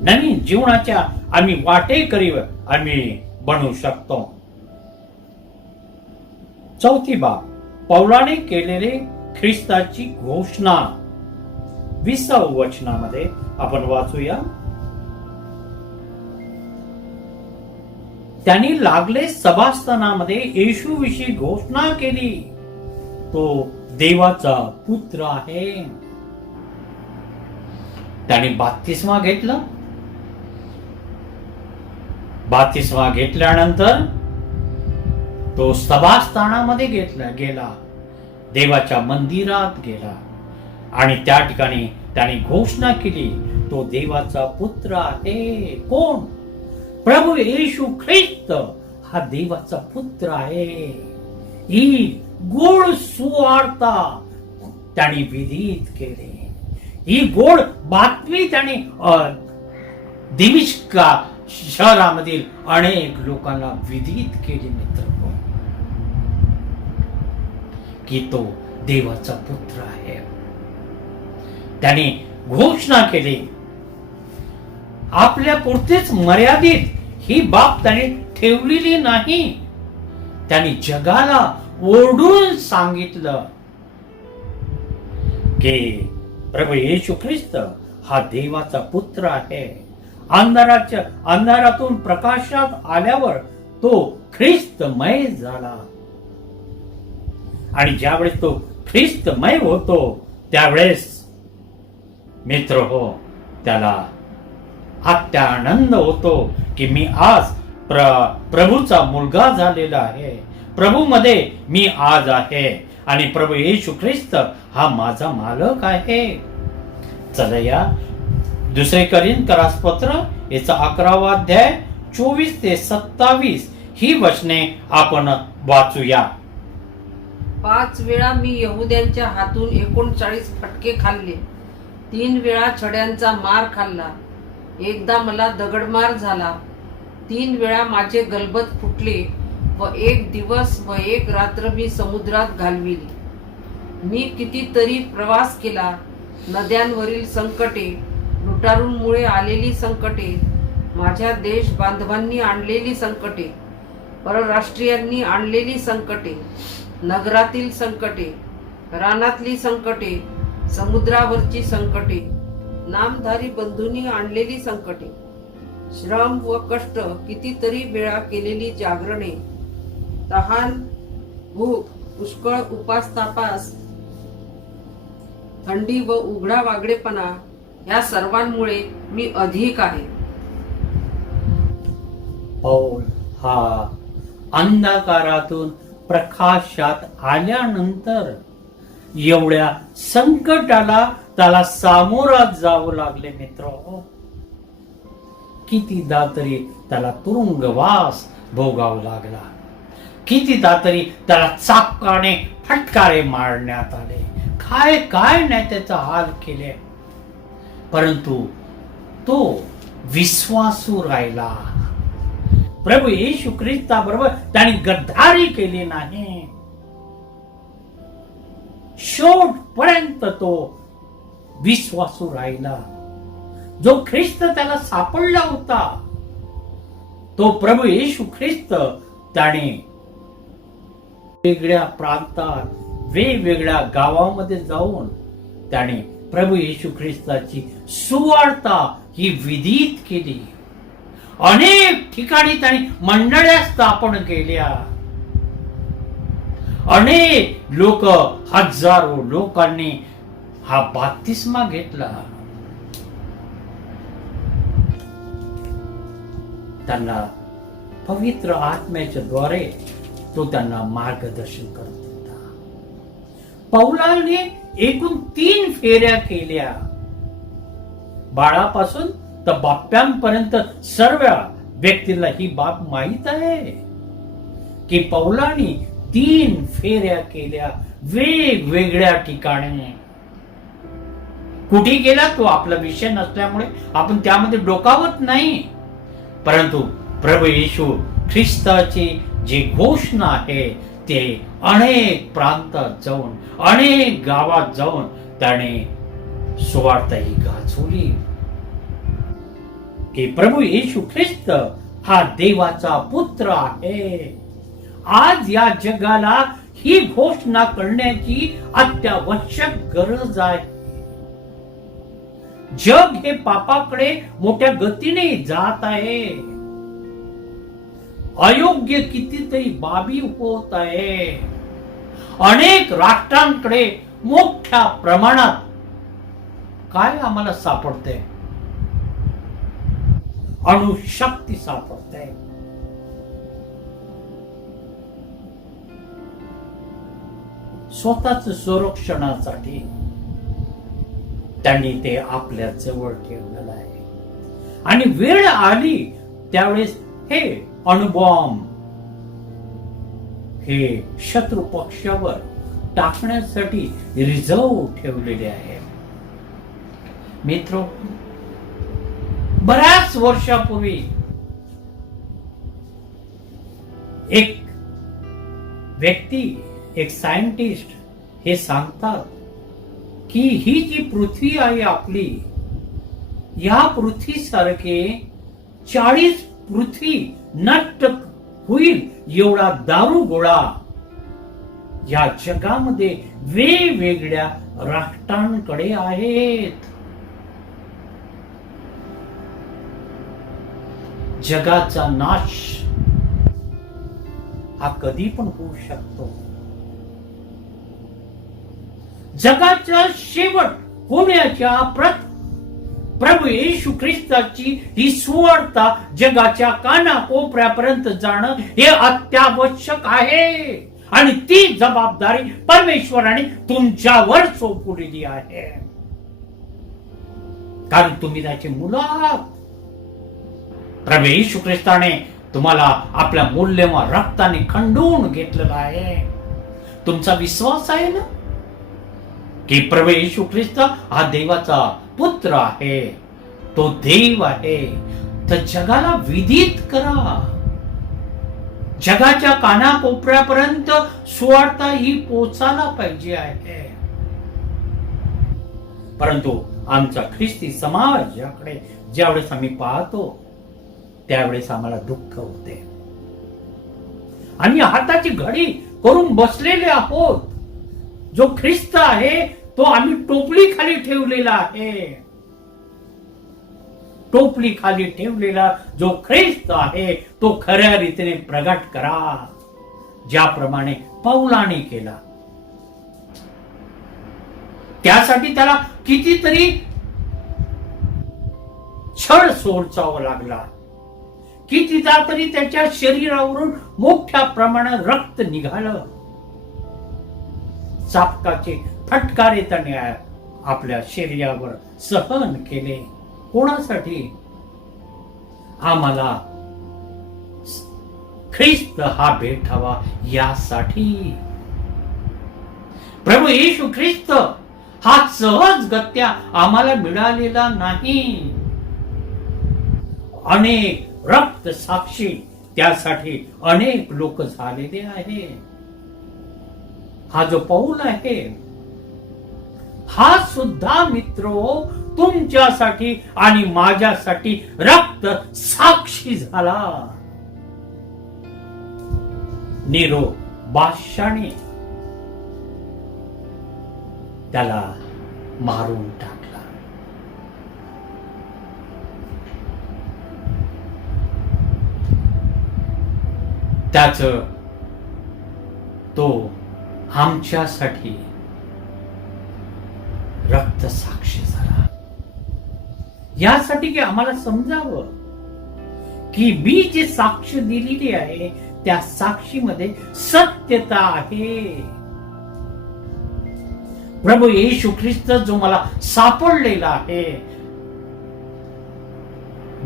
नवीन जीवनाच्या आम्ही वाटेकरी आम्ही बनू शकतो. चौथी बाब, पौलाने केलेले ख्रिस्ताची घोषणा. 20व्या वचनामध्ये आपण वाचूया. त्यांनी लागले सभास्थानामध्ये येशूविषयी घोषणा केली, तो देवाचा पुत्र आहे. त्याने बप्तिस्मा घेतला. बप्तिस्मा घेतल्यानंतर तो सभास्थानामध्ये गेला, देवाच्या मंदिरात गेला आणि त्या ठिकाणी त्याने घोषणा केली, तो देवाचा पुत्र आहे. कोण? प्रभू येशू ख्रिस्त हा देवाचा पुत्र आहे. ही गोड सुवार्ता त्याने विदित केली. ही गोड बातमी त्याने दिमिश्क शहरामधील अनेक लोकांना विदित केली. मित्र, की तो देवाचा पुत्र आहे. त्याने घोषणा केली. आपल्या पुरतेच मर्यादित ही बाब त्याने ठेवलेली नाही. त्याने जगाला ओरडून सांगितलं की प्रभू येशू ख्रिस्त हा देवाचा पुत्र आहे. अंधारातून प्रकाशात आल्यावर तो ख्रिस्तमय झाला आणि ज्यावेळेस तो ख्रिस्तमय होतो त्यावेळेस मित्र हो, त्याला अत्यानंद होतो की मी आज प्रभूचा मुलगा झालेला आहे. प्रभू मध्ये मी आज आहे आणि प्रभू येशू ख्रिस्त हा माझा मालक आहे. चला या 2 कोरिंथीय पत्र याचा 11वा अध्याय 24 ते 27 ही वचने आपण वाचूया. 5 वेळा मी यहुद्यांच्या हातून 39 फटके खाल्ले. 3 वेळा छड्यांचा मार खाल्ला. एकदा मला दगडमार झाला. 3 वेळा माझे गलबत फुटले व 1 दिवस व 1 रात्र मी समुद्रात घालविली. मी कितीतरी प्रवास केला. नद्यांवरील संकटे, लुटारूंमुळे आलेली संकटे, माझ्या देश बांधवांनी आणलेली संकटे, परराष्ट्रीयांनी आणलेली संकटे, नगरातील संकटे, रानातली संकटे, समुद्रावरची संकटे, नामधारी बंधूंनी आणलेली संकटे, श्रम व कष्ट, कितीतरी वेळा केलेली जागरणे, तहान, भूक, पुष्कळ उपास तापास, थंडी व उघडा वागडेपणा, या सर्वांमुळे मी अधिक आहे. पौल हा अंधकारातून प्रकाशात आल्यानंतर एवढ्या संकटाला त्याला सामोरा जावं लागले. मित्र, कितीदा तरी त्याला तुरुंगवास भोगावा लागला. कितीदा तरी त्याला चापकाने फटकारे मारण्यात आले. काय काय नाही त्याचा हाल केले, परंतु तो विश्वासू राहिला. प्रभू येशू ख्रिस्ताबरोबर त्याने गद्दारी केली नाही. शेवटपर्यंत तो विश्वासू राहिला. जो ख्रिस्त त्याला सापडला होता, तो प्रभू येशू ख्रिस्त त्याने वेगळ्या प्रांतात, वेगवेगळ्या गावामध्ये जाऊन त्याने प्रभू येशू ख्रिस्ताची सुवार्ता ही विदित केली. अनेक ठिकाणी त्याने मंडळ्या स्थापन केल्या. अनेक लोक, हजारो लोकांनी हा बाप्तिस्मा घेतला. त्यांना पवित्र आत्म्याच्या द्वारे तो त्यांना मार्गदर्शन करत होता. पौलाने एकूण 3 फेऱ्या केल्या. बाळापासून तर बाप्यांपर्यंत सर्व व्यक्तीला ही बाब माहित आहे की पौलाने 3 फेऱ्या केल्या वेगवेगळ्या ठिकाणी. कुठे गेला तो आपला विषय नसल्यामुळे आपण त्यामध्ये डोकावत नाही, परंतु प्रभू येशू ख्रिस्ताची जी घोषणा आहे ते अनेक प्रांतात जाऊन, अनेक गावात जाऊन त्याने सुवार्ता ही गाजवली की प्रभू येशू ख्रिस्त हा देवाचा पुत्र आहे. आज या जगाला ही घोषणा करण्याची अत्यावश्यक गरज आहे. जग हे पापाकडे मोठ्या गतीने जात आहे. अयोग्य कितीतरी बाबी होत आहे. अनेक राष्ट्रांकडे मोठ्या प्रमाणात काय आम्हाला सापडते? अणुशक्ती सापडते. स्वतःच संरक्षणासाठी त्यांनी ते आपल्या जवळ ठेवलेलं आहे. आणि वेळ आली त्यावेळेस हे अणुबॉम्ब हे शत्रू पक्षावर टाकण्यासाठी रिझर्व ठेवलेले आहे. मित्र, बऱ्याच वर्षापूर्वी एक व्यक्ती, एक सायंटिस्ट हे सांगतात की ही जी पृथ्वी आहे आपली, या पृथ्वीसारखे 40 पृथ्वी नष्ट होईल एवढा दारुगोळा या जगामध्ये वेगवेगळ्या राष्ट्रांकडे आहेत. जगाचा नाश हा कधी पण होऊ शकतो. जगाचा शेवट होण्याच्या प्रभू येशू ख्रिस्ताची ही सुवार्ता जगाच्या कानाकोपऱ्यापर्यंत जाणं हे अत्यावश्यक आहे. आणि ती जबाबदारी परमेश्वराने तुमच्यावर सोपवलेली आहे, कारण तुम्ही त्याची मुलं आहात. प्रभू येशू ख्रिस्ताने तुम्हाला आपल्या मूल्यवान रक्ताने खंडून घेतलेला आहे. तुमचा विश्वास आहे ना की प्रभू येशू ख्रिस्त हा देवाचा पुत्र आहे, तो देव आहे. तर जगाला विदित करा. जगाच्या कानाकोपऱ्यापर्यंत सुवार्ता ही पोचायला पाहिजे आहे. परंतु आमचा ख्रिस्ती समाज याकडे ज्यावेळेस आम्ही पाहतो त्यावेळेस आम्हाला दुःख होते. आम्ही हाताची घडी करून बसलेले आहोत. जो ख्रिस्त आहे तो आम्ही टोपली खाली ठेवलेला आहे. टोपली खाली ठेवलेला जो ख्रिस्त आहे तो खऱ्या रीतीने प्रगट करा, ज्याप्रमाणे पौलाने केला. त्यासाठी त्याला कितीतरी छळ सोचावा लागला. कितीदा तरी त्याच्या शरीरावरून मोठ्या प्रमाणात रक्त निघालं. चापकाचे फटकारे त्याने आपल्या शरीरावर सहन केले. कोणासाठी? आम्हाला ख्रिस्त हा भेटावा यासाठी. प्रभू येशू ख्रिस्त हा सहजगत्या आम्हाला मिळालेला नाही. अनेक रक्त साक्षी त्यासाठी अनेक लोक झालेले आहे. हा जो पौल आहे हा सुद्धा मित्रो तुमच्यासाठी आणि माझ्यासाठी रक्त साक्षी झाला. नीरो बादशाने त्याला मारून टाकला. त्याच तो आमच्यासाठी रक्त साक्षी झाला. यासाठी की आम्हाला समजावं की मी जी साक्ष दिलेली आहे त्या साक्षीमध्ये सत्यता आहे. प्रभू येशू ख्रिस्त जो मला सापडलेला आहे,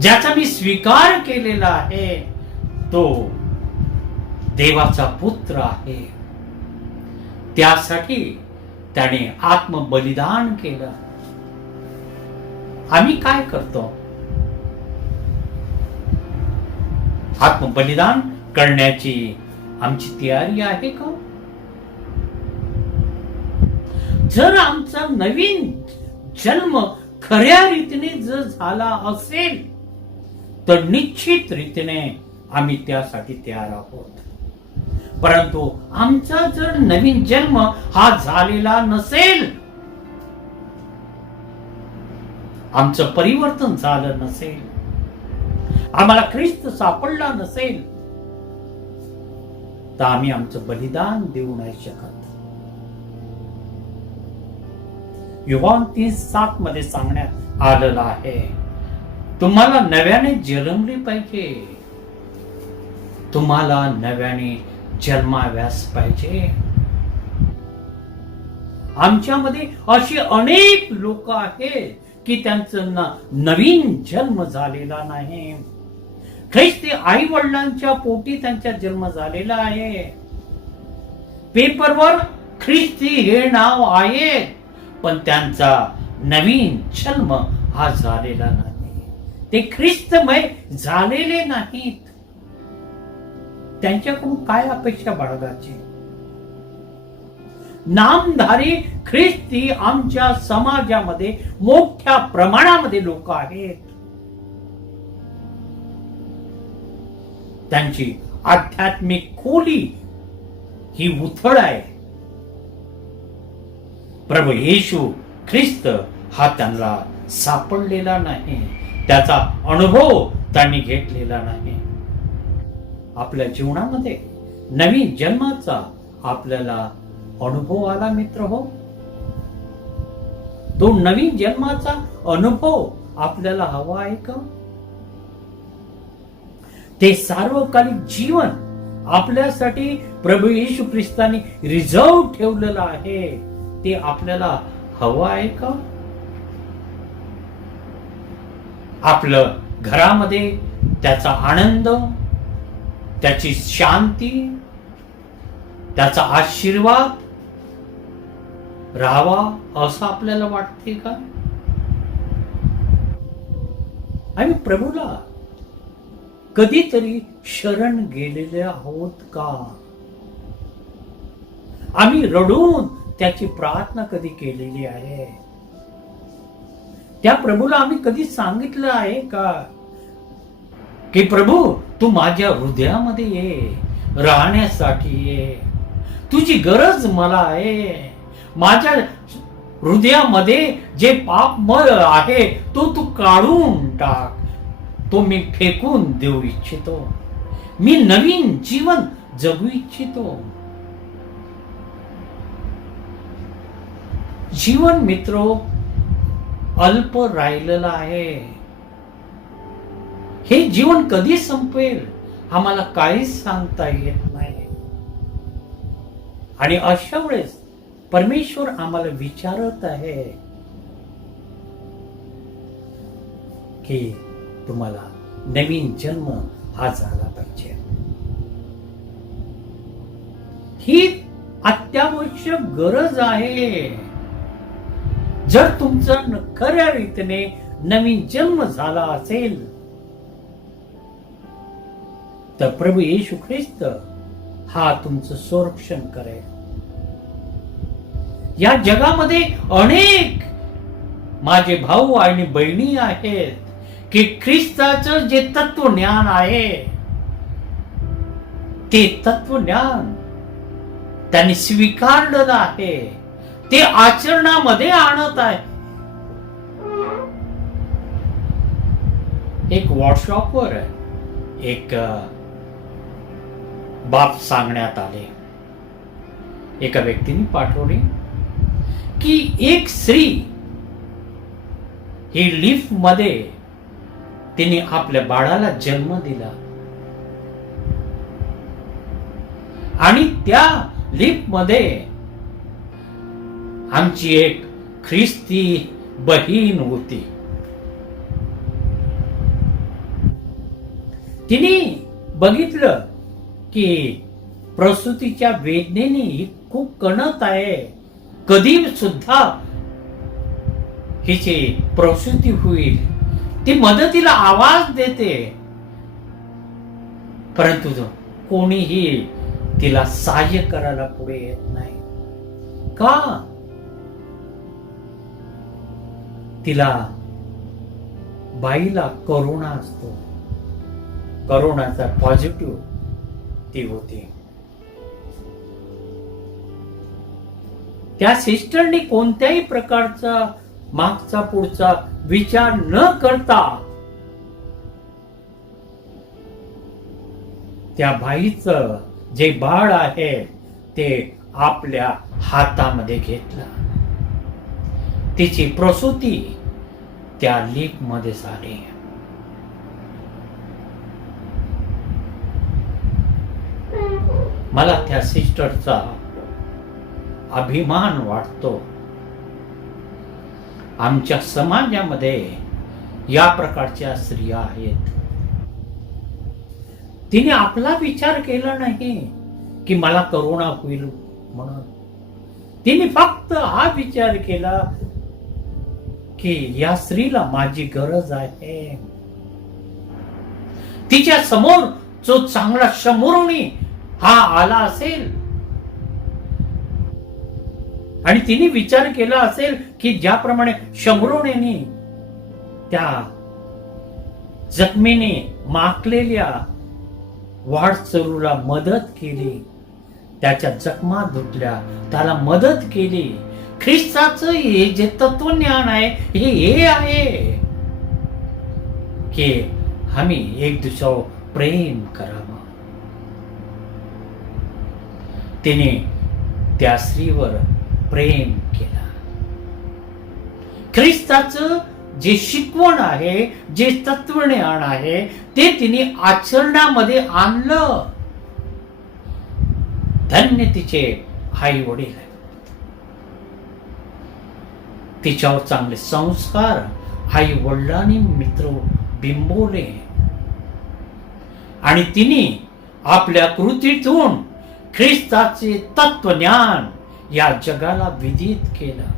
ज्याचा मी स्वीकार केलेला आहे, तो देवाचा पुत्र आहे. त्यासाठी त्याने आत्मबलिदान केलं. आम्ही काय करतो? आत्मबलिदान करण्याची आमची तयारी आहे का? जर आमचा नवीन जन्म खऱ्या रीतीने जर झाला असेल तर निश्चित रीतीने आम्ही त्यासाठी तयार आहोत. परंतु आमचा जर नवीन जन्म हा झालेला नसेल, आमचं परिवर्तन झालं नसेल, आम्हाला ख्रिस्त सापडला नसेल, तर आम्ही आमचं बलिदान देऊ नाही शकत. योहान 3:7 मध्ये सांगण्यात आलेलं आहे, तुम्हाला नव्याने जन्मले पाहिजे, तुम्हाला नव्याने जन्माव्यास पाहिजे. आमच्यामध्ये असे अनेक लोक आहेत की त्यांचं नवीन जन्म झालेला नाही. ख्रिस्ती आई वडिलांच्या पोटी त्यांचा जन्म झालेला आहे. पेपरवर ख्रिस्ती हे नाव आहे, पण त्यांचा नवीन जन्म हा झालेला नाही. ते ख्रिस्तमय झालेले नाहीत. त्यांच्याकडून काय अपेक्षा बाळगायची? नामधारी ख्रिस्ती आमच्या समाजामध्ये मोठ्या प्रमाणामध्ये लोक आहेत. त्यांची आध्यात्मिक खोली ही उथळ आहे. प्रभू येशू ख्रिस्त हा त्यांना सापडलेला नाही, त्याचा अनुभव त्यांनी घेतलेला नाही. आपल्या जीवनामध्ये नवीन जन्माचा आपल्याला अनुभव आला मित्र हो. तो नवीन जन्माचा अनुभव आपल्याला हवा आहे का? ते सार्वकालिक जीवन आपल्यासाठी प्रभू येशू ख्रिस्ताने रिझर्व ठेवलेलं आहे, ते आपल्याला हवं आहे का? आपलं घरामध्ये त्याचा आनंद, त्याची शांती, त्याचा आशीर्वाद राहावा असं आपल्याला वाटते का? आम्ही प्रभूला कधीतरी शरण गेलेले आहोत का? आम्ही रडून त्याची प्रार्थना कधी केलेली आहे? त्या प्रभूला आम्ही कधी सांगितलं आहे का की प्रभू तू माझ्या हृदयामध्ये ये, राहण्यासाठी ये, तुझी गरज मला आहे, माझ्या हृदयामध्ये जे पाप आहे तो तू काढून टाक, तो मी फेकून देऊ इच्छितो, मी नवीन जीवन जगू इच्छितो. जीवन मित्रो अल्प राहिलेलं आहे. हे जीवन कधी संपेल आम्हाला काहीच सांगता येत नाही. आणि अशा वेळेस परमेश्वर आम्हाला विचारत आहे की तुम्हाला नवीन जन्म हा झाला पाहिजे. ही अत्यावश्यक गरज आहे. जर तुमचा खऱ्या रीतीने नवीन जन्म झाला असेल तर प्रभू येशू ख्रिस्त हा तुमचं संरक्षण करेल. या जगामध्ये अनेक माझे भाऊ आणि बहिणी आहेत की ख्रिस्ताचं जे तत्वज्ञान आहे ते तत्वज्ञान त्यांनी स्वीकारलेलं आहे, ते आचरणामध्ये आणत आहे. एक व्हॉट्सअपवर एक बाब सांगण्यात आले, एका व्यक्तीने पाठवली की एक स्त्री ही लिफ्ट मध्ये तिने आपल्या बाळाला जन्म दिला आणि त्या लिफ्ट मध्ये आमची एक ख्रिस्ती बहीण होती. तिने बघितलं की प्रसूतीच्या वेदनेने ही खूप कणत आहे, कधी सुद्धा हिची प्रसूती होईल. ती मदतीला आवाज देते, परंतु कोणीही तिला सहाय्य करायला पुढे येत नाही. का? तिला बाईला करोना असतो, करोनाचा पॉझिटिव्ह ती होती. त्या सिस्टरनी कोणत्याही प्रकारचा मागचा पुढचा विचार न करता त्या बाईचं जे बाळ आहे ते आपल्या हातामध्ये घेतलं. तिची प्रसूती त्या लिफ्ट मध्ये झाली. मला त्या सिस्टरचा अभिमान वाटतो. आमच्या समाजामध्ये या प्रकारच्या स्त्रिया आहेत. तिने आपला विचार केला नाही की मला करोना होईल म्हणून. तिने फक्त हा विचार केला की या स्त्रीला माझी गरज आहे. तिच्या समोर जो चांगला शंभरुणी हा आला असेल आणि तिने विचार केला असेल की ज्याप्रमाणे शंभरुणीने त्या जखमीने माखलेल्या वाटसरूला मदत केली, त्याच्या जखमा धुतल्या, त्याला मदत केली. ख्रिस्ताचं हे जे तत्वज्ञान आहे हे आहे की आम्ही एक दुसऱ्यावर प्रेम करावं. तिने त्या स्त्रीवर प्रेम केला. ख्रिस्ताचं जे शिकवण आहे, जे तत्वज्ञान आहे ते तिने आचरणामध्ये आणलं. धन्य तिचे आई वडील, तिच्यावर चांगले संस्कार आई वडिलांनी मित्र बिंबवले आणि तिने आपल्या कृतीतून ख्रिस्ताचे तत्वज्ञान या जगाला विदित केलं.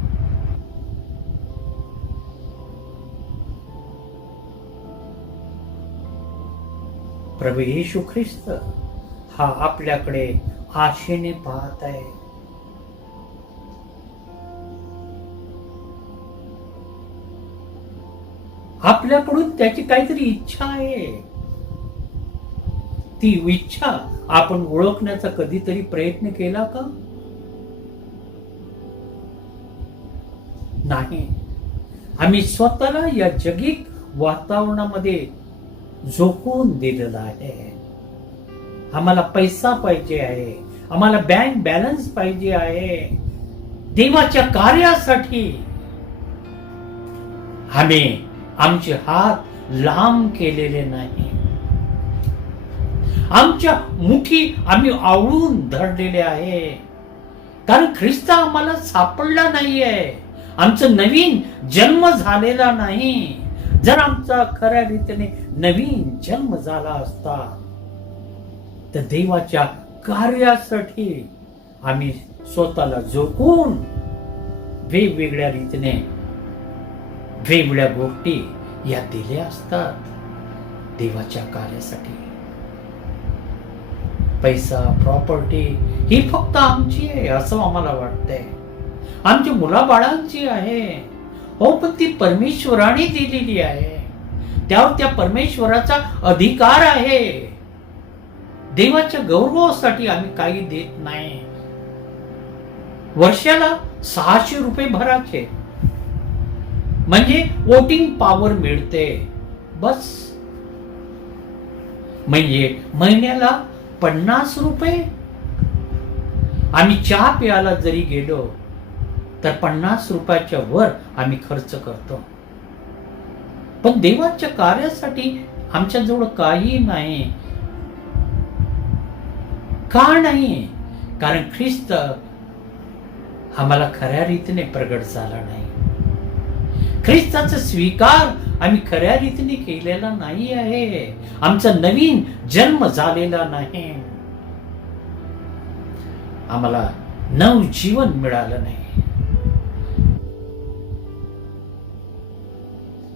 प्रभू येशू ख्रिस्त हा आपल्याकडे आशेने पाहत आहे. आपल्याकडून त्याची काहीतरी इच्छा आहे. ती इच्छा आपण ओळखण्याचा कधीतरी प्रयत्न केला का? नाही. आम्ही स्वतःला या जगिक वातावरणामध्ये झोकून दिलेला आहे. आम्हाला पैसा पाहिजे आहे, आम्हाला बँक बॅलन्स पाहिजे आहे. देवाच्या कार्यासाठी आम्ही आमचे हात लांब केलेले नाही. आमच्या मुठी आम्ही आवळून धरलेले आहे, कारण ख्रिस्त आम्हाला सापडला नाहीये. आमचं नवीन जन्म झालेला नाही. जर आमचा खऱ्या रीतीने नवीन जन्म झाला असता तर देवाच्या कार्यासाठी आम्ही स्वतःला झोकून वेगवेगळ्या रीतीने वेगवेगळ्या गोष्टी या दिल्या असतात देवाच्या कार्यासाठी. पैसा, प्रॉपर्टी ही फक्त आमची आहे असं आम्हाला वाटतंय. आमच्या मुलाबाळांची आहे. हो, पण ती परमेश्वराने दिलेली आहे. त्यावर त्या परमेश्वराचा अधिकार आहे. देवाच्या गौरवासाठी आम्ही काही देत नाही. वर्षाला 600 रुपये भरायचे म्हणजे वोटिंग पॉवर मिळते, बस. म्हणजे महिन्याला 50 रुपये आम्ही चहा प्यायला जरी गेलो तर 50 रुपयाच्या वर आम्ही खर्च करतो. पण देवाच्या कार्यासाठी आमच्याजवळ काही नाही. का नाही? कारण ख्रिस्त आम्हाला खऱ्या रीतीने प्रगट झाला नाही. ख्रिस्ताचा स्वीकार आम्ही खऱ्या रीतीने केलेला नाही आहे. आमचा नवीन जन्म झालेला नाही. आम्हाला नवजीवन मिळालं नाही.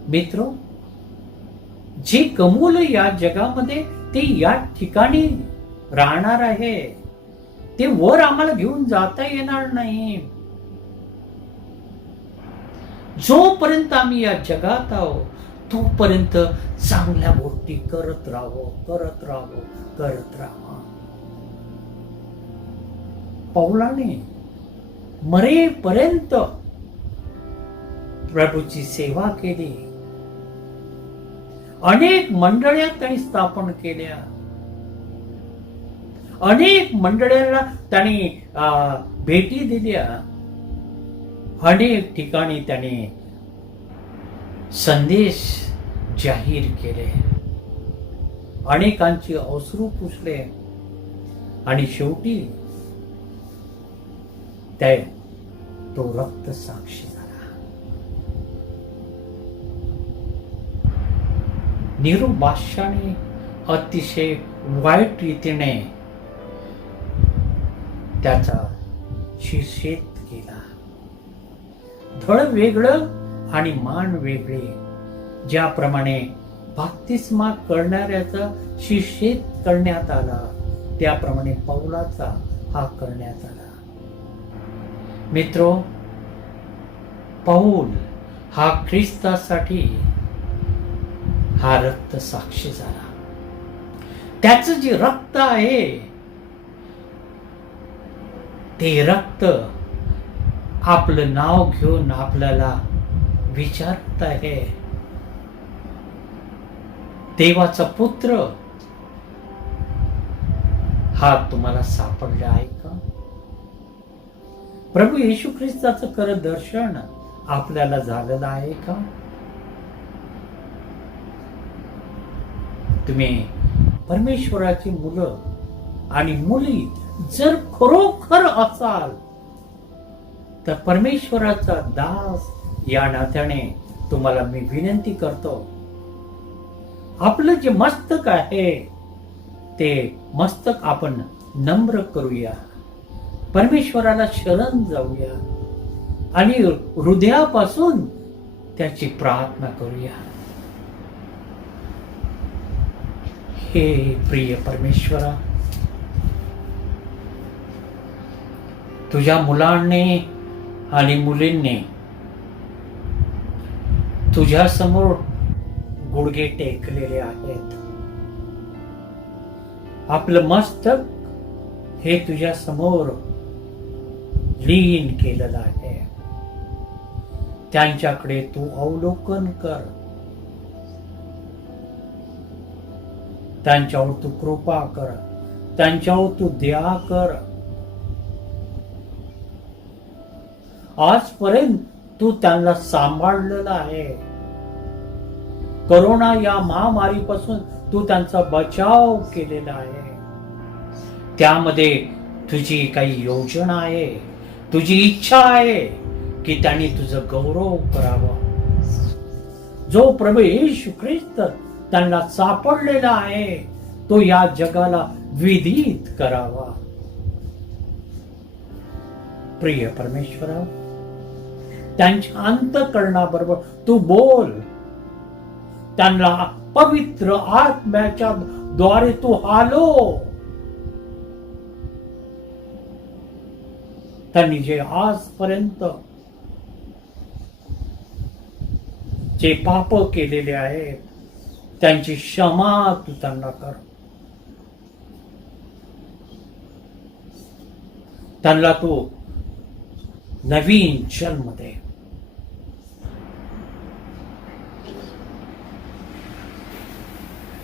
मित्र, जे कमवलं या जगामध्ये ते या ठिकाणी राहणार आहे. ते वर आम्हाला घेऊन जाता येणार नाही. जोपर्यंत आम्ही या जगात आहोत तोपर्यंत चांगल्या गोष्टी करत राहावं. पौलाने मरेपर्यंत प्रभूची सेवा केली. अनेक मंडळ्या त्यांनी स्थापन केल्या. अनेक मंडळांना त्यांनी भेटी दिल्या. अनेक ठिकाणी त्यांनी संदेश जाहीर केले. अनेकांची अश्रू पुसले आणि शेवटी तो रक्त साक्षी झाला. नीरो बादशाने अतिशय वाईट रीतीने त्याचा शिरछेद केला. धड वेगळं आणि मान वेगळे. ज्याप्रमाणे बाप्तिस्मा करणाऱ्याचा शिरछेद करण्यात आला त्याप्रमाणे पौलाचा हा करण्यात आला. मित्रो, पौल हा ख्रिस्तासाठी हा रक्त साक्षी झाला. त्याचं जे रक्त आहे ते रक्त आपलं नाव घेऊन आपल्याला विचारत आहे, देवाचा पुत्र हा तुम्हाला सापडला आहे का? प्रभू येशू ख्रिस्ताचं खरं दर्शन आपल्याला झालेलं आहे का? तुम्ही परमेश्वराची मुलं आणि मुली जर खरोखर असाल तर परमेश्वराचा दास या नात्याने तुम्हाला मी विनंती करतो, आपलं जे मस्तक आहे ते मस्तक आपण नम्र करूया, परमेश्वराला शरण जाऊया आणि हृदयापासून त्याची प्रार्थना करूया. हे प्रिय परमेश्वरा, तुझ्या मुलांनी आणि मुलींनी तुझ्या समोर गुडघे टेकलेले आहेत. आपलं मस्तक हे तुझ्या समोर लीन केलेलं आहे. त्यांच्याकडे तू अवलोकन कर, त्यांच्यावर तू कृपा कर, त्यांच्यावर तू दया कर. आजपर्यंत तू त्यांना सांभाळलेला आहे. कोरोना या महामारीपासून तू त्यांचा बचाव केलेला आहे. त्यामध्ये तुझी काही योजना आहे, तुझी इच्छा आहे की त्यांनी तुझं गौरव करावं. जो प्रभू येशू ख्रिस्त त्यांना सापडलेला आहे तो या जगाला विदित करावा. प्रिय परमेश्वरा, त्यांच्या अंतःकरणाबरोबर तू बोल, त्यांना पवित्र आत्म्याच्या द्वारे तू हालो. त्यांनी जे आजपर्यंत जे पाप केलेले आहेत त्यांची क्षमा तू त्यांना कर. त्यांना तू नवीन जन्म दे.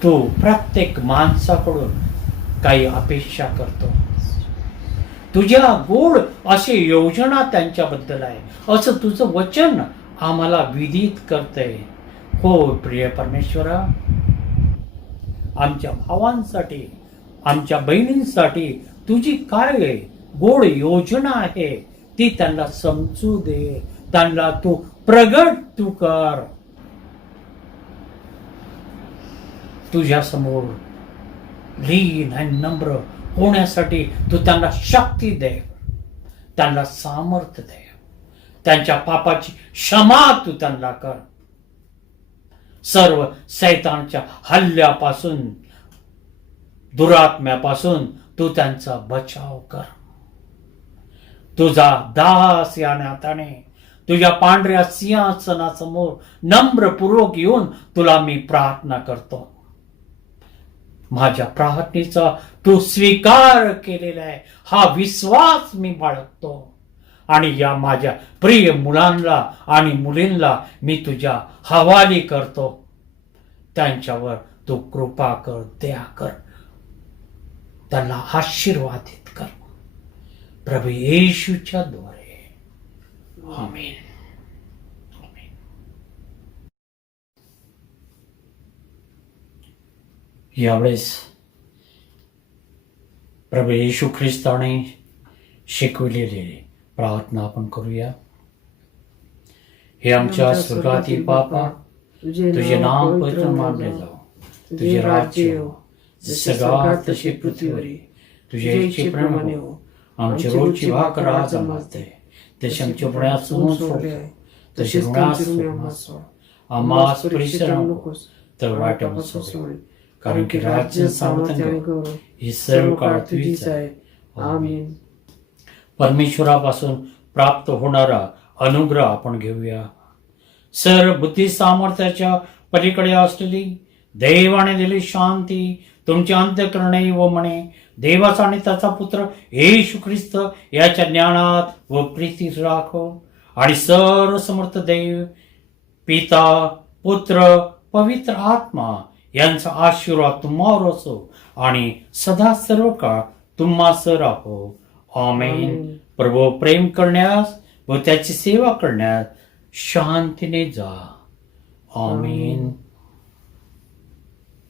तू प्रत्येक माणसाकडून काही अपेक्षा करतो. तुझ्या गोड अशी योजना त्यांच्याबद्दल आहे असं तुझं वचन आम्हाला विदित करतंय. हो प्रिय परमेश्वरा, आमच्या भावांसाठी आमच्या बहिणींसाठी तुझी काय गोड योजना आहे ती त्यांना समजू दे. त्यांना तू प्रगट तू कर. तुझ्या समोर लीन आणि नम्र होण्यासाठी तू त्यांना शक्ती दे. त्यांना सामर्थ्य दे. त्यांच्या पापाची क्षमा तू त्यांना कर. सर्व शैतानच्या हल्ल्यापासून दुरात्म्यापासून तू त्यांचा बचाव कर. तुझा दास या नात्याने तुझ्या पांढऱ्या सिंहासनासमोर नम्रपूर्वक येऊन तुला मी प्रार्थना करतो. माझ्या प्रार्थनेचा तू स्वीकार केलेला आहे हा विश्वास मी बाळगतो आणि या माझ्या प्रिय मुलांना आणि मुलींना मी तुझ्या हवाली करतो. त्यांच्यावर तू कृपा कर, दया कर, त्यांना आशीर्वादित कर प्रभू येशूच्या द्वारे. आमेन. यावेळेस प्रभू येशू ख्रिस्ताने शिकविलेली प्रार्थना आपण करूया. हे आमच्या स्वर्गातील बापा, तुझे नाम पवित्र मानले जाओ. तुझे राज्य येवो. जसे स्वर्गात तसे पृथ्वीवर. तुझ्या इच्छेप्रमाणे हो. आमची रोजची भाकर आज आम्हाला दे. तसे आमच्या गुन्ह्यातून सोड, तसे ऋणास सोड. आम्हास परीक्षा नको, तर वाईटातून सोड. कारण की राज्य, सामर्थ्य आणि गौरव हे सर्व काळ तुझीच आहे. आमीन. परमेश्वरापासून प्राप्त होणारा अनुग्रह आपण घेऊया. सर्व बुद्धी सामर्थ्याच्या पलीकडे असलेली देवाने दिली शांती तुमच्या अंतःकरणे व मने देवाचा आणि त्याचा पुत्र येशू ख्रिस्त याच्या ज्ञानात व प्रीतीत राखो. आणि सर्व समर्थ देव पिता, पुत्र, पवित्र आत्मा यांचा आशीर्वाद तुम्हावर असो आणि सदा सर्व काळ तुम्हास राहो. आमेन. प्रभू प्रेम करण्यास व त्याची सेवा करण्यास शांतीने जा. आमेन.